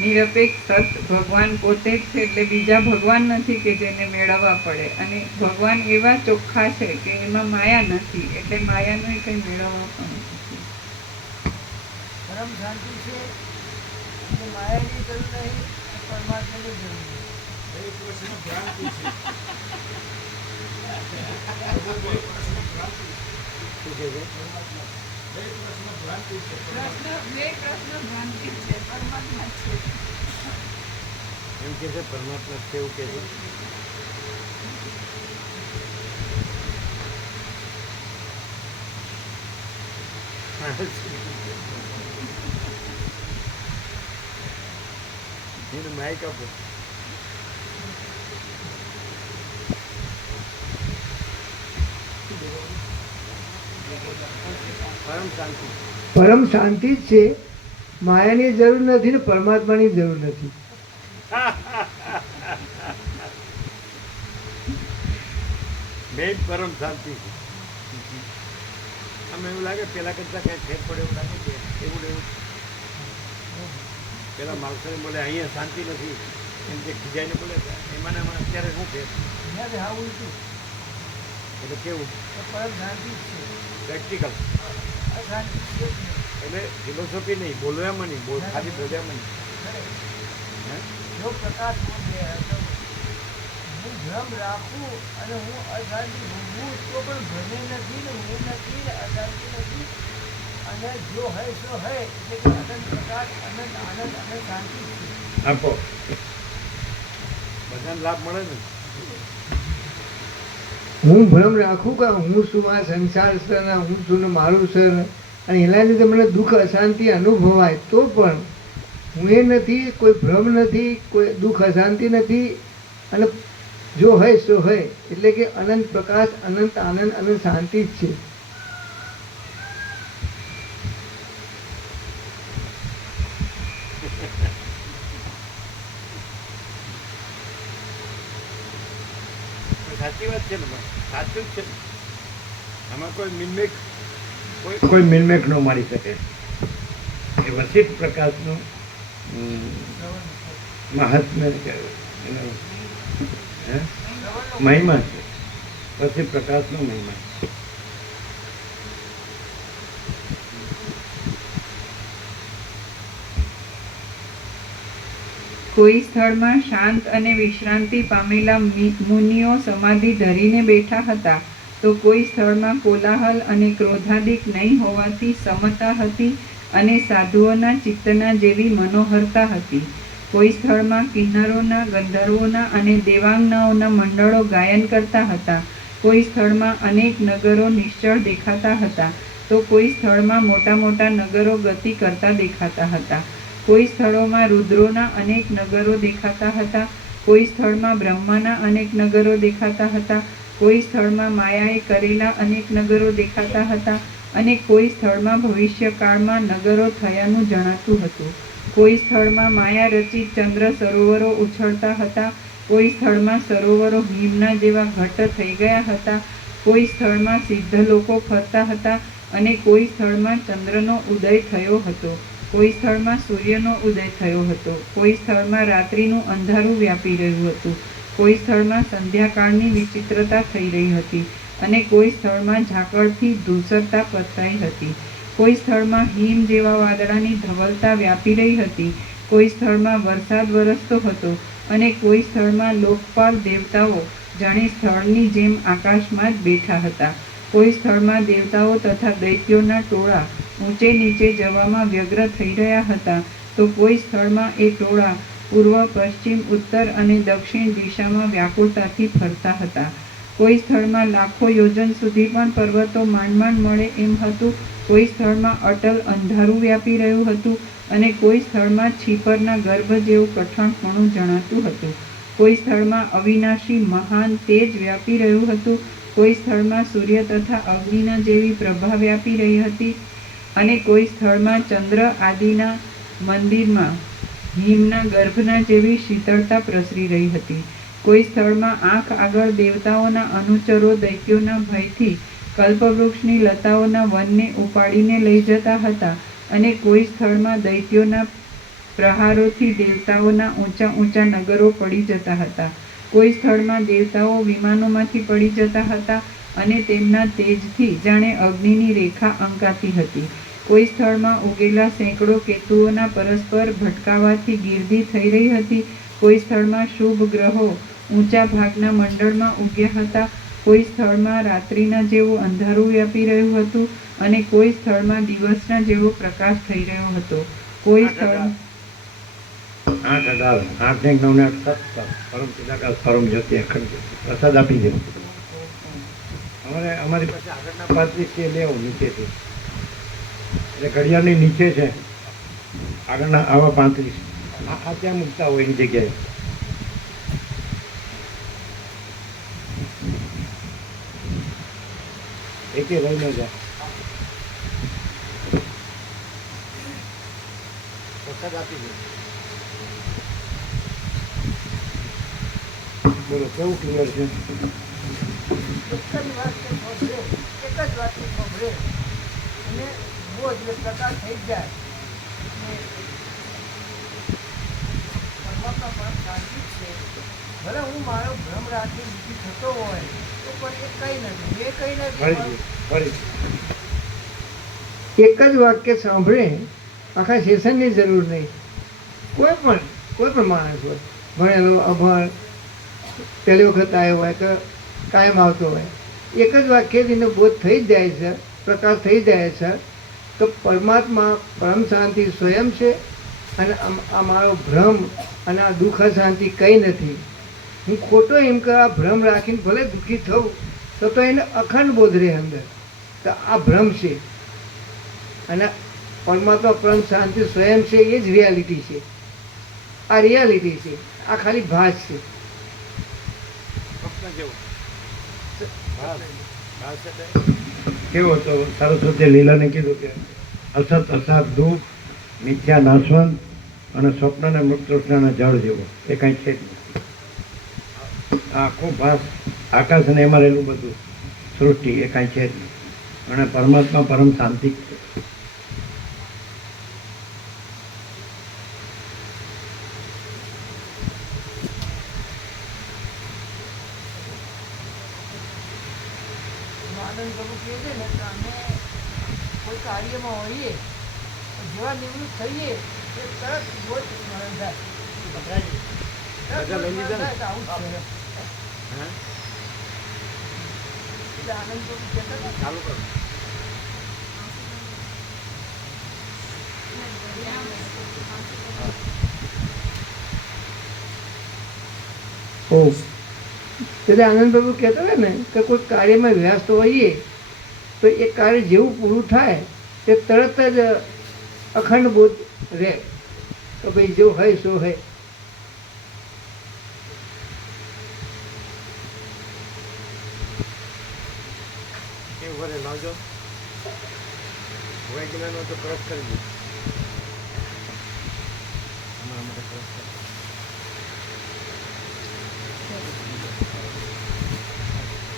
નિરપેક્ષ સત ભગવાન પોતે જ છે, એટલે બીજા ભગવાન નથી કે જેને મેળવવા પડે. અને ભગવાન એવા ચોખ્ખા છે કે એમાં માયા નથી, એટલે માયાનું કંઈ મેળવવા પણ નથી. પરમ શાંતિ છે એટલે માયાની જરૂર નહીં, પરમાત્માની જરૂર નહીં. એક પ્રશ્ન ભ્રાંતિ છે. શું કહે છે? બે પ્રશ્ન ભ્રાંતિ છે. બે પ્રશ્ન ભ્રાંતિ છે, પરમાત્મા છે. એમ કે છે પરમાત્મા છે એવું કે છે. એને માઇક આપો. પરમ શાંતિ. પરમ શાંતિ જ છે, માયાની જરૂર નથી ને પરમાત્માની જરૂર નથી. મેઇન પરમ શાંતિ છે. આમ એવું લાગે પેલા કરતા કઈ ફેર પડે એવું લાગે કે એવું એવું પેલા માણસોને બોલે અહીંયા શાંતિ નથી એમ જે ખીજાઈને બોલે એમાં ને એમાં અત્યારે શું ફેર? અહીંયા હા ઉલટું, એટલે કેવું તો પરમ શાંતિ જ છે. પ્રેક્ટિકલ. અશાંતિ છે જ નહીં. એટલે ફિલોસોફી નહીં, બોલવામાં નહીં, ખાલી બોલ્યામાં નહીં. હે? જો પ્રકાશ બોલે તો હું ભ્રમ રાખું અને હું અશાંતિ ભોગવું તો પણ ભ્રમે નથી ને હું નથી ને અશાંતિ નથી. અને જો હૈ સો હૈ એટલે કે અનંત પ્રકાશ, અનંત આનંદ અને શાંતિ છે. આપો. બધાને લાભ મળે ને. હું ભ્રમ રાખું કે હું શું, આ સંસાર છે ને હું છું ને મારું છે ને, અને એના લીધે મને દુઃખ અશાંતિ અનુભવાય, તો પણ હું એ નથી, કોઈ ભ્રમ નથી, કોઈ દુઃખ અશાંતિ નથી. અને જો હોય સો હોય, એટલે કે અનંત પ્રકાશ, અનંત આનંદ અને શાંતિ જ છે. સાચી વાત છે ને ભાઈ, સાચું જ છે. આમાં કોઈ મિનમેક કોઈ મિનમેક ન મારી શકે. એ વસિત પ્રકાશનું મહાત્મ્ય છે, એનો મહિમા છે. વસિત પ્રકાશનો મહિમા. કોઈ સ્થળમાં શાંત અને વિશ્રાંતિ પામેલા મુનિઓ સમાધિ ધરીને બેઠા હતા, તો કોઈ સ્થળમાં કોલાહલ અને ક્રોધાદિક નહીં હોવાથી સમતા હતી અને સાધુઓના ચિત્તના જેવી મનોહરતા હતી. કોઈ સ્થળમાં કિન્નરોના, ગંધર્વોના અને દેવાંગનાઓના મંડળો ગાયન કરતા હતા. કોઈ સ્થળમાં અનેક નગરો નિશ્ચળ દેખાતા હતા, તો કોઈ સ્થળમાં મોટા મોટા નગરો ગતિ કરતા દેખાતા હતા. કોઈ સ્થળોમાં રુદ્રોના અનેક નગરો દેખાતા હતા, કોઈ સ્થળમાં બ્રહ્માના અનેક નગરો દેખાતા હતા, કોઈ સ્થળમાં માયાએ કરેલા અનેક નગરો દેખાતા હતા, અને કોઈ સ્થળમાં ભવિષ્યકાળમાં નગરો થયાનું જણાતું હતું. કોઈ સ્થળમાં માયા રચિત ચંદ્ર સરોવરો ઉછળતા હતા, કોઈ સ્થળમાં સરોવરો હિમના જેવા ઘટ્ટ થઈ ગયા હતા, કોઈ સ્થળમાં સિદ્ધ લોકો ફરતા હતા, અને કોઈ સ્થળમાં ચંદ્રનો ઉદય થયો હતો, કોઈ સ્થળમાં સૂર્યનો ઉદય થયો હતો, કોઈ સ્થળમાં રાત્રિનું અંધારું વ્યાપી રહ્યું હતું, કોઈ સ્થળમાં સંધ્યાકાળની વિચિત્રતા થઈ રહી હતી, અને કોઈ સ્થળમાં ઝાકળથી ધૂસરતા પથરાઈ હતી. કોઈ સ્થળમાં હિમ જેવા વાદળાની ધવલતા વ્યાપી રહી હતી, કોઈ સ્થળમાં વરસાદ વરસતો હતો, અને કોઈ સ્થળમાં લોકપાલ દેવતાઓ જાણે સ્થળની જેમ આકાશમાં જ બેઠા હતા. કોઈ સ્થળમાં દેવતાઓ તથા દૈત્યોના ટોળા ઊંચે નીચે જવામાં વ્યગ્ર થઈ રહ્યા હતા, તો કોઈ સ્થળમાં એ ટોળા પૂર્વ, પશ્ચિમ, ઉત્તર અને દક્ષિણ દિશામાં વ્યાકુળતાથી ફરતા હતા. કોઈ સ્થળમાં લાખો યોજન સુધી પણ પર્વતો માંડ માંડ મળે એમ હતું, કોઈ સ્થળમાં અટલ અંધારું વ્યાપી રહ્યું હતું, અને કોઈ સ્થળમાં છીપરના ગર્ભ જેવું કઠણપણું જણાતું હતું. કોઈ સ્થળમાં અવિનાશી મહાન તેજ વ્યાપી રહ્યું હતું, કોઈ સ્થળમાં સૂર્ય તથા અગ્નિના જેવી પ્રભા વ્યાપી રહી હતી, અને કોઈ સ્થળમાં ચંદ્ર આદિના મંદિરમાં હિમના ગર્ભના જેવી શીતળતા પ્રસરી રહી હતી. કોઈ સ્થળમાં આંખ આગળ દેવતાઓના અનુચરો દૈત્યોના ભયથી કલ્પવૃક્ષની લતાઓના વનને ઉપાડીને લઈ જતા હતા, અને કોઈ સ્થળમાં દૈત્યોના પ્રહારોથી દેવતાઓના ઊંચા ઊંચા નગરો પડી જતા હતા. કોઈ સ્થળમાં દેવતાઓ વિમાનોમાંથી પડી જતા હતા, અને તેમના તેજથી જાણે અગ્નિની રેખા અંકાતી હતી. કોઈ સ્થળમાં ઉગેલા સેંકડો કેતુઓના પરસ્પર ભટકાવાથી ગીર્દી થઈ રહી હતી. કોઈ સ્થળમાં શુભ ગ્રહો ઊંચા ભાગના મંડળમાં ઉગ્યા હતા. કોઈ સ્થળમાં રાત્રિના જેવું અંધારું વ્યાપી રહ્યું હતું, અને કોઈ સ્થળમાં દિવસના જેવો પ્રકાશ થઈ રહ્યો હતો. કોઈ સ્થળ 8 8 9 ને 8 પરમ ચિદાકાશ પરમ જ્યોતિ અખંડ જ્યોતિ પ્રસાદ આપી દેવો. અમારી પાસે આગળના 35 છે, લેવો નીચેથી, એટલે ઘડિયાળની નીચે છે આગળના આવા 35. આ ત્યાં મૂકતા હોય એની જગ્યાએ. એકે રહી ન જાય. પ્રસાદ આપી દે. બોલો કેવું ક્લિયર છે? એક જ વાત કે સાંભળે, એક જ વાત કે સાંભળે, અને બહુ જ પ્રકાર થઈ જાય. અને પરમાત્મા પણ શાંતિ જ છે. ભલે હું મારો ભ્રમ રાખી બીજી થતો હોય તો પણ એ કંઈ નથી, એ કંઈ નથી. એક જ વાક્ય સાંભળે, આખા સેશનની જરૂર નહીં. કોઈ પણ માણસ હોય, ભણેલો અભણ, પહેલી વખત આવ્યો હોય કે કાયમ આવતો હોય, એક જ વાક્યથી એનો બોધ થઈ જ જાય છે, પ્રકાશ થઈ જાય છે, તો પરમાત્મા પરમ શાંતિ સ્વયં છે, અને આ મારો ભ્રમ અને આ દુઃખ શાંતિ કંઈ નથી. હું ખોટો એમ કે આ ભ્રમ રાખીને ભલે દુઃખી થઉં, તો એને અખંડ બોધ રહે અંદર. તો આ ભ્રમ છે અને પરમાત્મા પરમ શાંતિ સ્વયં છે, એ જ રિયાલિટી છે. આ રિયાલિટી છે, આ ખાલી ભાસ છે. સ્વપ્ન જેવું ભાસ ભાસ એટલે કેવો તો સરસ્વતી લીલાને કીધું કે અસત અસાત દુઃખ મિથ્યા નાશવંત અને સ્વપ્નને મૃતૃષ્ણના જળ જેવો એ કાંઈ છે જ નથી. આ આખું ભાસ આકાશ અને એમાં રહેલું બધું સૃષ્ટિ એ કાંઈ છે જ નહીં. અને પરમાત્મા પરમ શાંતિ છે. આનંદ પ્રભુ કહે છે ને કે અમે કોઈ કાર્યમાં હોઈએ તો જેવા નિવૃત્ત થઈએ એ તરત બોધ સ્મરણ થાય. તરત બધા લઈ લીધા ને? થાય તો આવું જ છે. હા એટલે આનંદ પ્રભુ કહેતા હતા ને, ચાલુ કરો. એટલે આનંદ પ્રભુ કહેતા હતા ને કે કોઈ કાર્યમાં વ્યસ્ત હોઈએ તો એ કાર્ય જેવું પૂરું થાય તે તરત જ અખંડ બોધ રહે તો ભાઈ જો હોય સો હોય. કેવું ભરે લાવજો. વૈજ્ઞાનો તો ક્રોસ કરી દીધું. હમણાં માટે ક્રોસ કરી.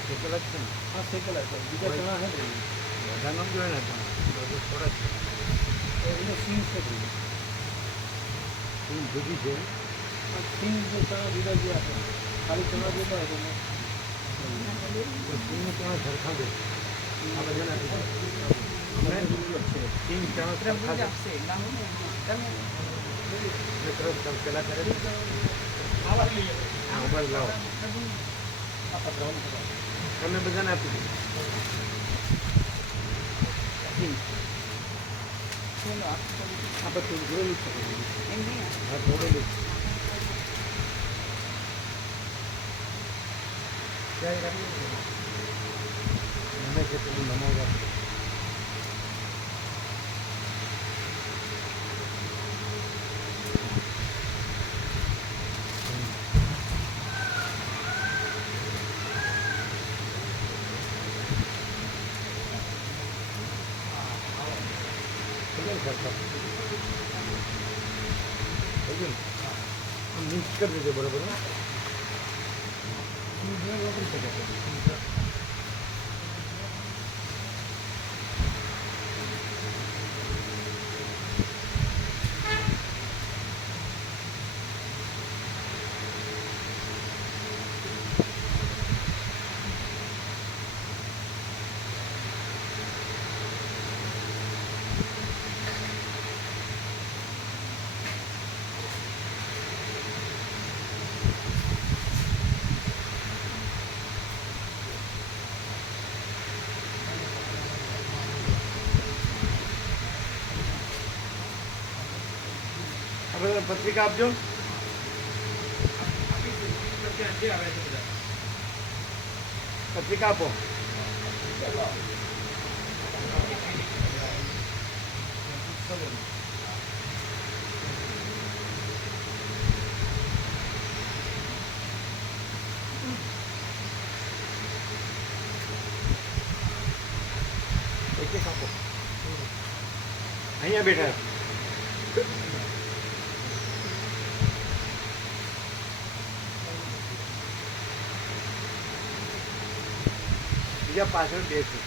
શેકેલા જ છે ને? હા શેકેલા છે. બીજા ચણા છે ને? બધા ન જોઈએ ને ચણા. બધું થોડા જ છે. એને સિંગ છે ભાઈ. સિંગ જુદી છે. સિંગ જે ચણા જુદા જુદા છે. ખાલી ચણા જુદા હોય તો સિંગ ચણા સરખા દે. આ બધા નથી. સિંગ ચણા સરખા દે. આપશે તમે ક્રોસ પેલા કરે છે. મોબાઈલ લાવો. તમે બધાને આપી દો. ચલો આ બધું જોયેલું છે. એમ નહીં હા જોડેલું છે. ક્યાંય રાખી દો. મને કે પેલું નમાવવા. મિક્સ કરી દેજો બરોબર. આપણે પત્રિકા આપજો. પત્રિકા આપો. એક એક આપો. અહીંયા બેઠા. બીજા પાછળ બેસું.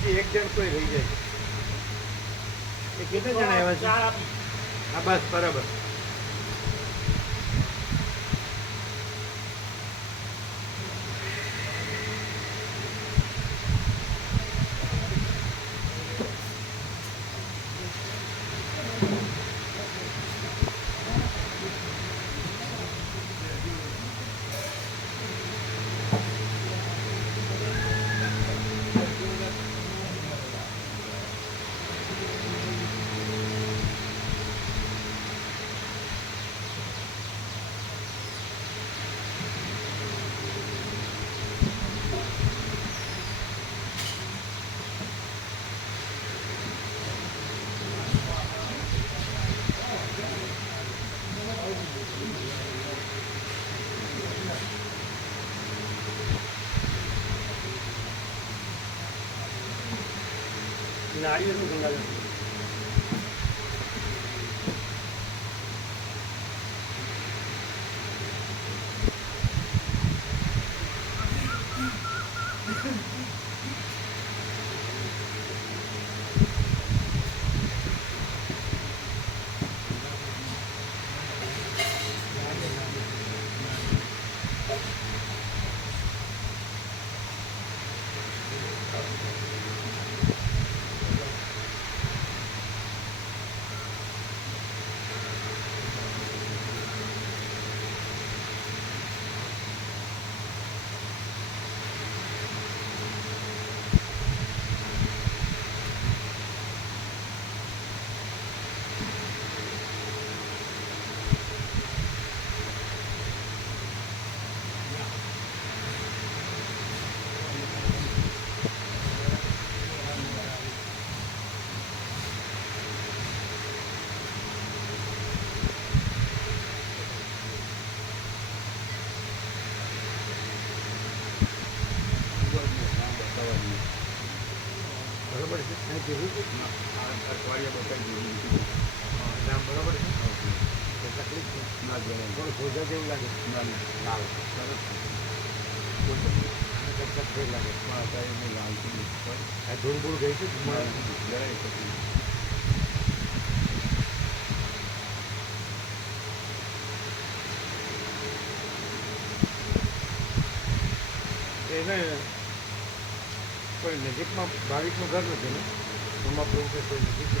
હજી એક જણ કોઈ રહી જાય. એ કેટલા જણા આવ્યા છે? હા બસ બરાબર. નાળિયેરનું ગંગાજળ. બરોબર છે. અને કીધું હતું ને, અઠવાડિયા બતાવી દીધું. નામ બરોબર છે. તો તકલીફ છે. થોડું સોજા જેવું લાગે. લાલ સરસ ફેર લાગે. આ ધૂળ ધૂળ ગઈ છે. એને કોઈ નજીકમાં ભાવિકનું ઘર નથી ને એમાં પ્રભુ કે કોઈ નજીક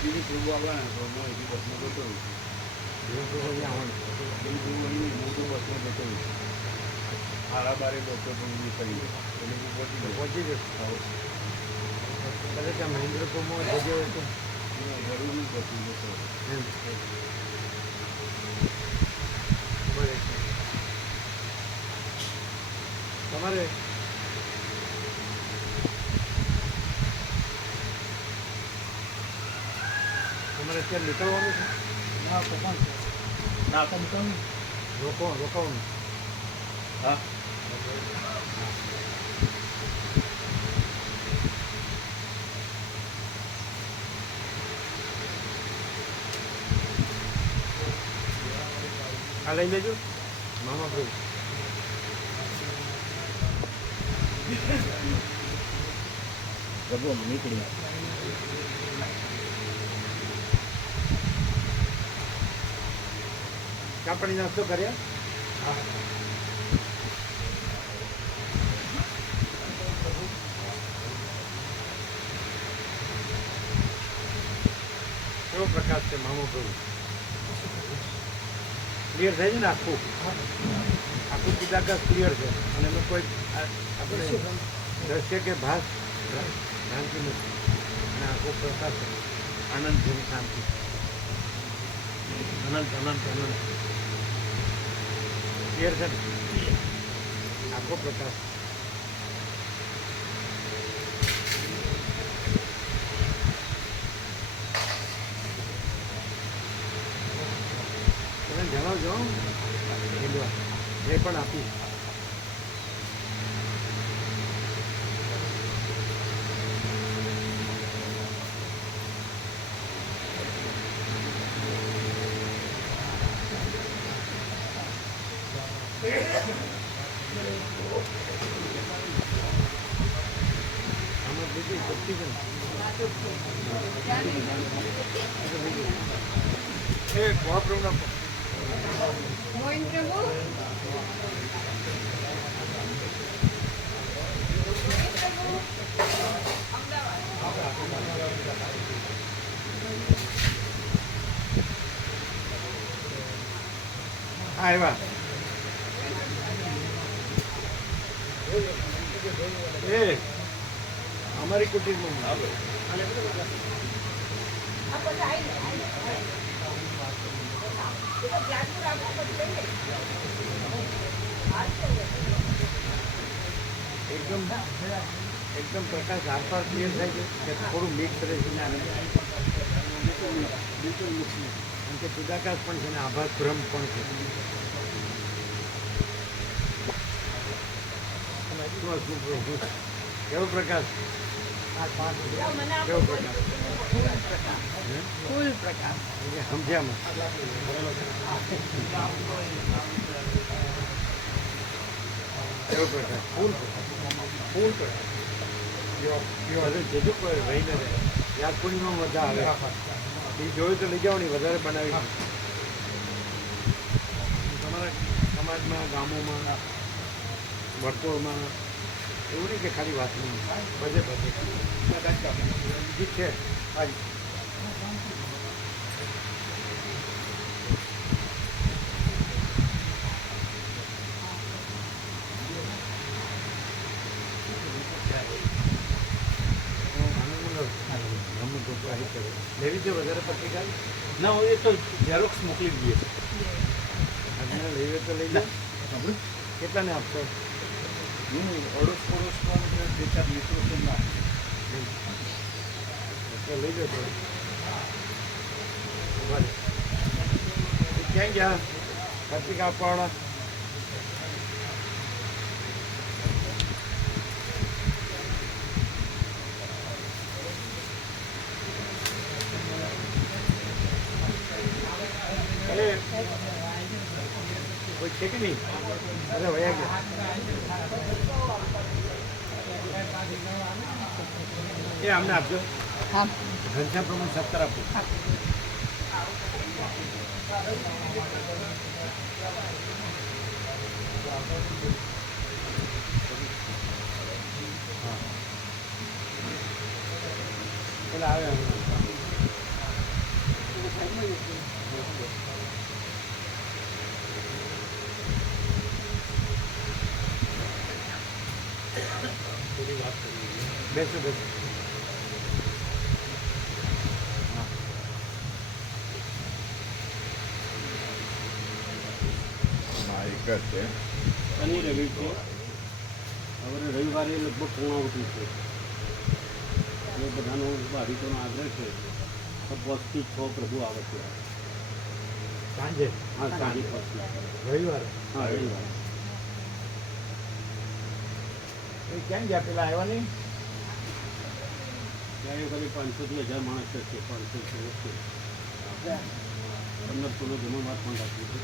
બીજું પ્રભુ આવવાના તો હું અહીંથી બસમાં જતો હોઉં છું. જીવન પ્રભુ અહીંયા આવવાનું બીજું પ્રભુ અહીં હું તો બસમાં જતો હોઉં છું. 12:30 બસો તો હું કરી એટલે હું પહોંચી ગયો. પહોંચી જશે. કદાચ આ મહેન્દ્રપુરમાં જગ્યા હોય તો જરૂરી બસું જતો એમ બરાબર. તમારે તમારે અત્યારે નીકળવાનું છે. ના પપ્પા ના તો નીકળવું રોકાવાનું. હા આ લઈ લેજો મામા પ્રભુ. પ્રભુ નીકળી ચા પાણી નાસ્તો કર્યા. કેવો પ્રકાશ છે મામો પ્રભુ. ક્લિયર થાય છે ને આખું ચિદાકાશ ક્લિયર છે અને એમાં કોઈ આપણે દ્રશ્ય કે ભાસ ભ્રાંતિ નથી અને આખો પ્રકાશ આનંદ જેવી શાંતિ અનંત ક્લિયર છે ને આખો પ્રકાશ. તમે જણાવજો એ પણ આપીશ. આમાં બીજી શક્તિ છે ને એ મહાપ્રભુના મોહિન પ્રભુ હા એવા એ અમારી કુટીરમાં આવે. એકદમ પ્રકાશ આરપાર ક્લિયર થાય છે કે થોડું મિક્સ રહે છે ને બિલકુલ મિક્સ નહીં. કારણ કે ચિદાકાશ પણ છે ને આભાસ ભ્રમ પણ છે. કેવો પ્રકાશ કેવો પ્રકાશ? ફૂલ પ્રકાશ. સમજ્યામાં કેવો પ્રકાશ? ફૂલ પ્રકાશ. અરે જજો કોઈ રહીને રહે. યાદ પૂર્ણિમાં મજા આવે. એ જોયું તો લઈ જાઓ ને વધારે બનાવી. તમારા સમાજમાં, ગામોમાં, વર્તુળમાં એવું નહીં કે ખાલી વાત નહીં, બધે ઠીક છે. હાજી લેવી છે વધારે પત્રિકા? ના હોય એ તો ઝેરોક્સ મોકલી દઈએ. અને લેવી તો લઈ જાઓ. કેટલાને આપશો? અડોશ પડોશમાં બે ચાર મિત્રો છે ના તો લઈ જાઓ તો. ક્યાં ગયા પત્રિકા આપવાવાળા? કોઈ છે કે નહીં? અરે વયા ગયા. એ અમને આપજો. હા. ઘનશ્યામ પ્રમાણ 17 આપો. પેલા આવે બેસો બેસો. શનિ રવિ છે. હવે રવિવારે લગભગ પૂર્ણાવતી છે. એ બધાનો ભાવિકોનો આગ્રહ છે તો 5 થી 6 પ્રભુ આવે છે. સાંજે? હા, સાંજે 5 થી. રવિવારે? હા, રવિવારે. એ ક્યાં ગયા? પેલા આવ્યા નહીં? ત્યારે ખાલી 500 થી 1000 માણસ છે. 500 છે. 1500 નો જમણવાર પણ રાખ્યું છે.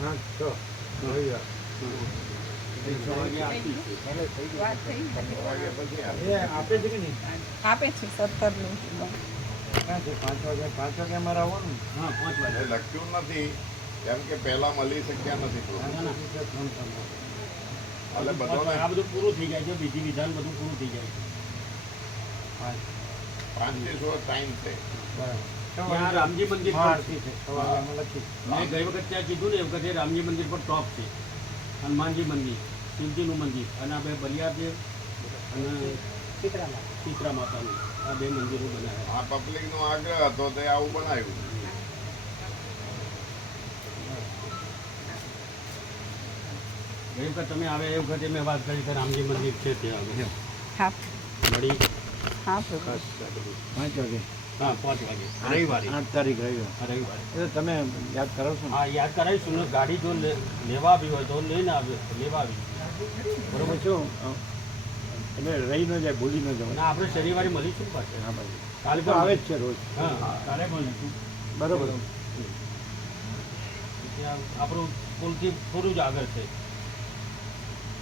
હા તો રવિવાર. 6 વાગે આરતી છે. વાત થઈ. એ આપે છે કે નહીં? આપે છે 17નું. ક્યાં છે? 5 વાગે અમારે આવવાનું. હા, 5 વાગે. લખ્યું નથી કેમ કે પહેલા મળી શક્યા નથી ના, એટલે બધાને આ બધું પૂરું થઈ જાય છે. વિધિ વિધાન બધું પૂરું થઈ જાય છે. 5 થી 6 ટાઈમ છે. ત્યાં રામજી મંદિર પર આરતી છે. સવારે અમે લખી. મેં ગઈ વખત ત્યાં કીધું ને એ વખતે રામજી મંદિર પર ટોપ છે. હનુમાનજી મંદિર, શિવજીનું મંદિર અને આ બે બલિયાદેવ અને શીતળા માતાનું આ બે મંદિરો બનાવ્યા. આ પબ્લિકનો આગ્રહ હતો તે આવું બનાવ્યું. ગઈ વખત તમે આવે એ વખતે મેં વાત કરી કે રામજી મંદિર છે ત્યાં હા. મળી. હા પ્રભુ. 5 વાગે. હા, 5 વાગે રવિવારે. 8 તારીખ રવિવાર. હા, રવિવારે. એ તો તમે યાદ કરાવશો ને? હા, યાદ કરાવીશું ને. ગાડી જો લેવા આવી હોય તો લઈને લેવા આવી. બરોબર શું? એટલે રહી ન જાય, ભૂલી ન જવાય. ના, આપણે શનિવારે મળીશું પાછળ. હા ભાઈ, કાલે તો આવે જ છે રોજ. હા, કાલે મળીશું. બરોબર. ત્યાં આપણું પુલથી થોડું જ આગળ છે.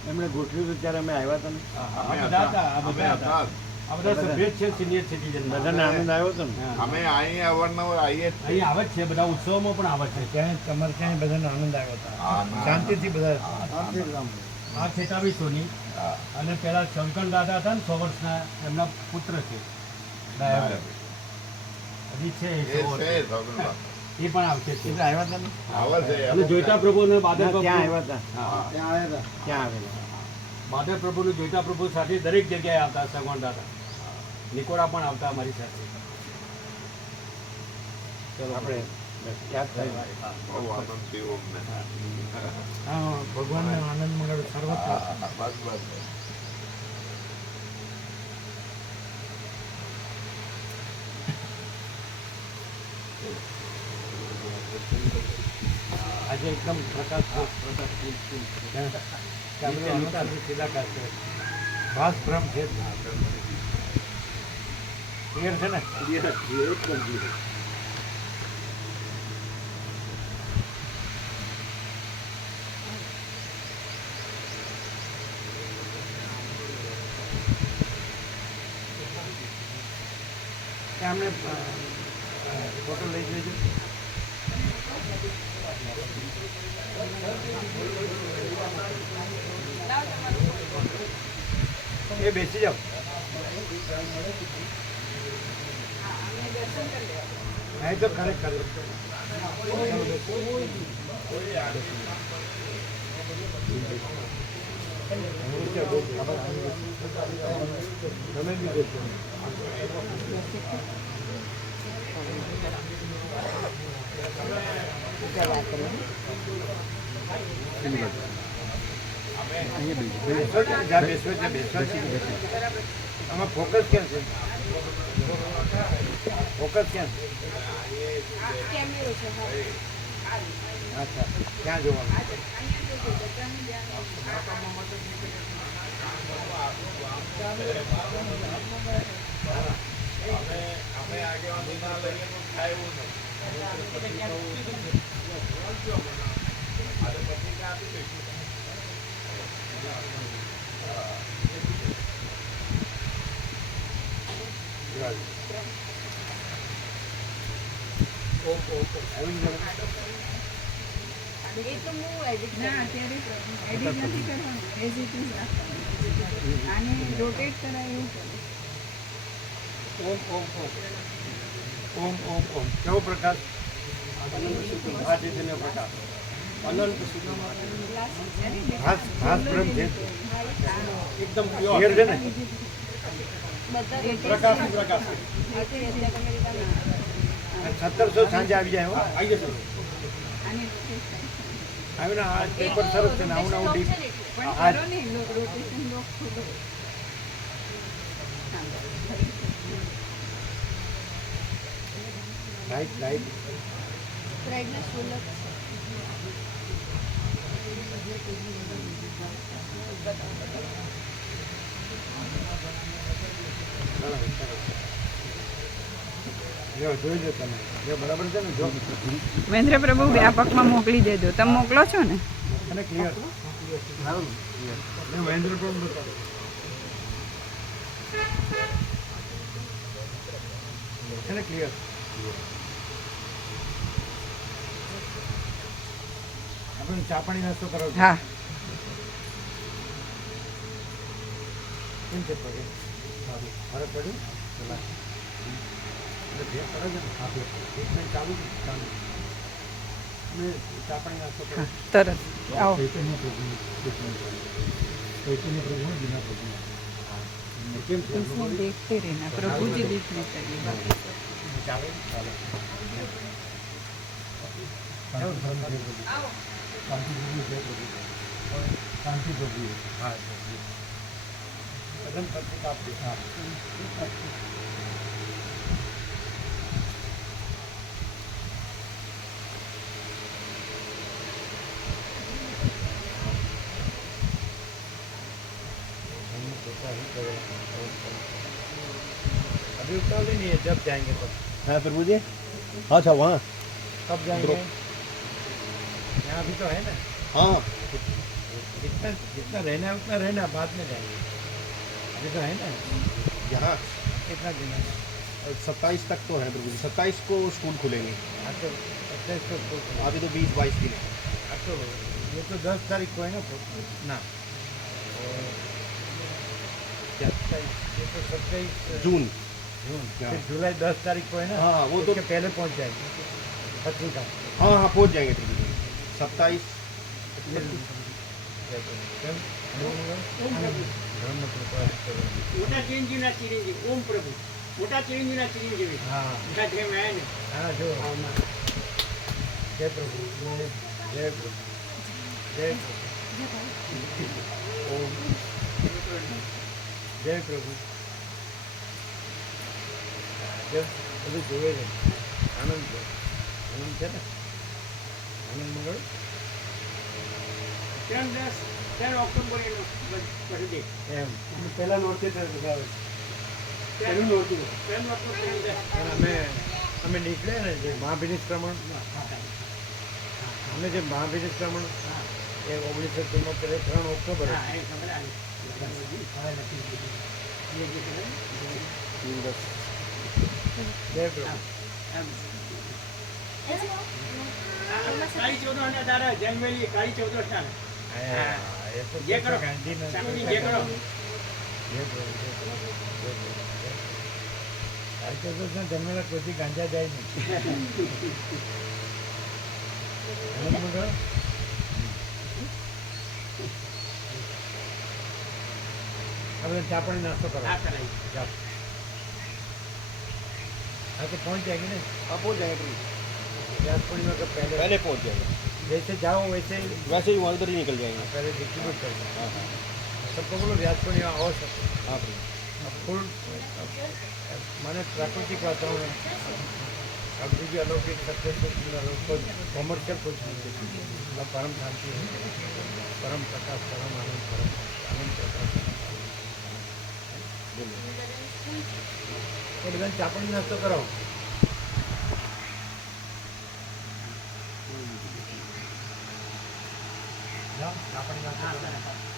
એમણે ગોઠવ્યું હતું ત્યારે અમે આવ્યા હતા ને. આ બધા હતા. આ અમે બધા હતા. હતા. આ બધા સભ્ય જ છે સિનિયર સિટીઝન. બધાને આનંદ આવ્યો હતો ને. અમે અહીં અવારનવાર આવીએ જ છીએ. અહીં આવે જ છે. બધા ઉત્સવમાં પણ આવે છે. ત્યાં તમારે ત્યાં બધાને આનંદ આવ્યો હતો. શાંતિથી બધા. આ 2700ની અને પેલા શંકર દાદા હતા ને 100 વર્ષના, એમના પુત્ર છે ડાયાબિટીસ. હજી છે એ 100 છે વર્ષ. સગુણા. એ પણ આવશે છે. એટલે આવ્યા હતા ને. આવે છે અને જોઈતા પ્રભુ અને બાદર ના, પ્રભુ. ત્યાં આવ્યા હતા. હા, ત્યાં આવ્યા હતા. ત્યાં આવેલા. બાદર પ્રભુ ને જોઈતા પ્રભુ સાથે દરેક જગ્યાએ આવતા. સગવણ દાદા નિકોડા પણ આવતા અમારી સાથે. ચલો આપણે યાદ થાય. બહુ આનંદ થયો અમને. હા, ભગવાનને આનંદ મળે સર્વત્ર. બસ બસ. આજે એકદમ પ્રકાશ સીધા કરશે. શ્વાસ ભ્રમ છે જ ના. ક્લિયર છે ને? ક્લિયર એકદમ ક્લિયર. ત્યાં અમને ફોટો લઈ જજો. એ બેસી જાઓ. નહીં તો ખરેખર તમે બી બેસો. આમાં ફોકસ ક્યાં છે? ફોકસ ક્યાં છે? અચ્છા, ક્યાં જોવાનું? અમે આગેવાની ના લઈએ તો થાય એવું નથી. પત્રિકા આપી દઈશું. ના, અત્યારે એડિટ નથી કરવાનું, એઝ ઇટ ઇઝ રાખવાનું. આને રોટેટ કરાય એવું કરે. ઓમ ઓમ ઓમ ઓમ ઓમ ઓમ. કેવો પ્રકાશ? આ ચૈતન્ય પ્રકાશ અનંત સુધી. ખાસ બ્રહ્મ છે એકદમ ક્લિયર છે ને? પ્રકાશ પ્રકાશ 1700 સાંજે આવી જાય. હો, આવી જશે. આને રોટેટ થાય. આવીને આ પેપર સરસ છે ને આવું ને આવું ડીપ. પણ આ કરો ને રોટેશન લોક થોડું. લાઈટ લાઈટ બ્રાઇટનેસ ફૂલ જ જો જોઈ લો તમે. જો બરાબર છે ને? જો મહેન્દ્ર પ્રભુ વ્યાપકમાં મોકલી દેજો. તમે મોકલો છો ને? અને ક્લિયર. મહેન્દ્ર પણ બતાવો. છે ને ક્લિયર? આપણે ચા પાણી નાસ્તો કરાવો. હા. કેમ છે પગે? ફરક પડ્યું? ચલા. જે કરે છે ચાલુ ચાલુ અને ચા પાણી નાસ્તો કરો. તરત આવો. કેમ છે? इसमें देखते रहना, प्रभु जी देखने चाहिए बाकी सब। ચાલે ચાલે. શાંતિ પ્રભુ. હા કદમ પત્રિકા આપજો. હા अभी उतावली नहीं है. जब जाएंगे तब. हाँ प्रभु जी. अच्छा वहाँ. कब जाएंगे? यहाँ भी तो है ना. हाँ जितना जितना रहना है उतना रहना, बाद में जाएंगे. अभी तो है ना. यहाँ कितना दिन है? 27 तक तो है प्रभु जी. 27 को स्कूल खुलेंगे. आज तो 27 को स्कूल खुला. अभी तो 20-22 दिन है. आज तो ये तो 10 तारीख को है ना. ना क्या 27? ये तो 27 जून. जून. क्या? फिर जुलाई 10 तारीख को है ना. हाँ, वो तो- उसके पहले पहुंच जाएगी पत्रिका. हाँ हाँ पहुँच जाएंगे प्रभु जी. 27 મોટા ચિરંજીવના ચિરંજીવ ઓમ પ્રભુ મોટા ચિરંજીવના ચિરંજીવી हाँ મોટા જેમ આવ્યા ને हाँ जो जय प्रभु जय प्रभु जय प्रभु ओम जय प्रभु. जब બધું જોવે છે. આનંદ છે. આનંદ છે ને? આનંદ મંગળ. 10 ઓક્ટોબર એનો પછી એમ પહેલા નોરતી પહેલું નોરતું પહેલું ઓક્ટોબર પણ અમે નીકળ્યા ને જે મહાભિનિષ્ક્રમણ અમે જે મહાભિનિષ્ક્રમણ એ 1974 3 ઓક્ટોબર હા એ ખબર આવી બે પ્રભુ કાળી ચૌદસ ના તારા જન્મેલી કાળી ચૌદસ ના એ તો જે કરો ગાંધીના સ્વામીજી જે કરો જન્મેલા કોઈ ગાંજા જાય નહીં હવે ચા પાણી નાસ્તો કરો આ કરાવી જાઓ हाँ तो पहुँच जाएंगे ना हाँ पहुँच जाएंगे प्लीज व्यास पूर्णिमा के पहले पहले पहुँच जाएंगे जैसे जाओ वैसे वैसे ही वहाँ उधर ही निकल जाएंगे पहले डिस्ट्रीब्यूट कर दो हाँ हाँ सबको बोलो व्यास पूर्णिमा और सब हाँ प्लीज अब फुल माने प्राकृतिक वातावरण अभी भी अलौकिक सत्य से कोई कॉमर्शियल कुछ नहीं मतलब परम शांति है परम प्रकाश परम आनंद प्रकाश तो बधाने चा पाणी नास्तो कराવો જાઓ ચા પાણી નાસ્તો કરો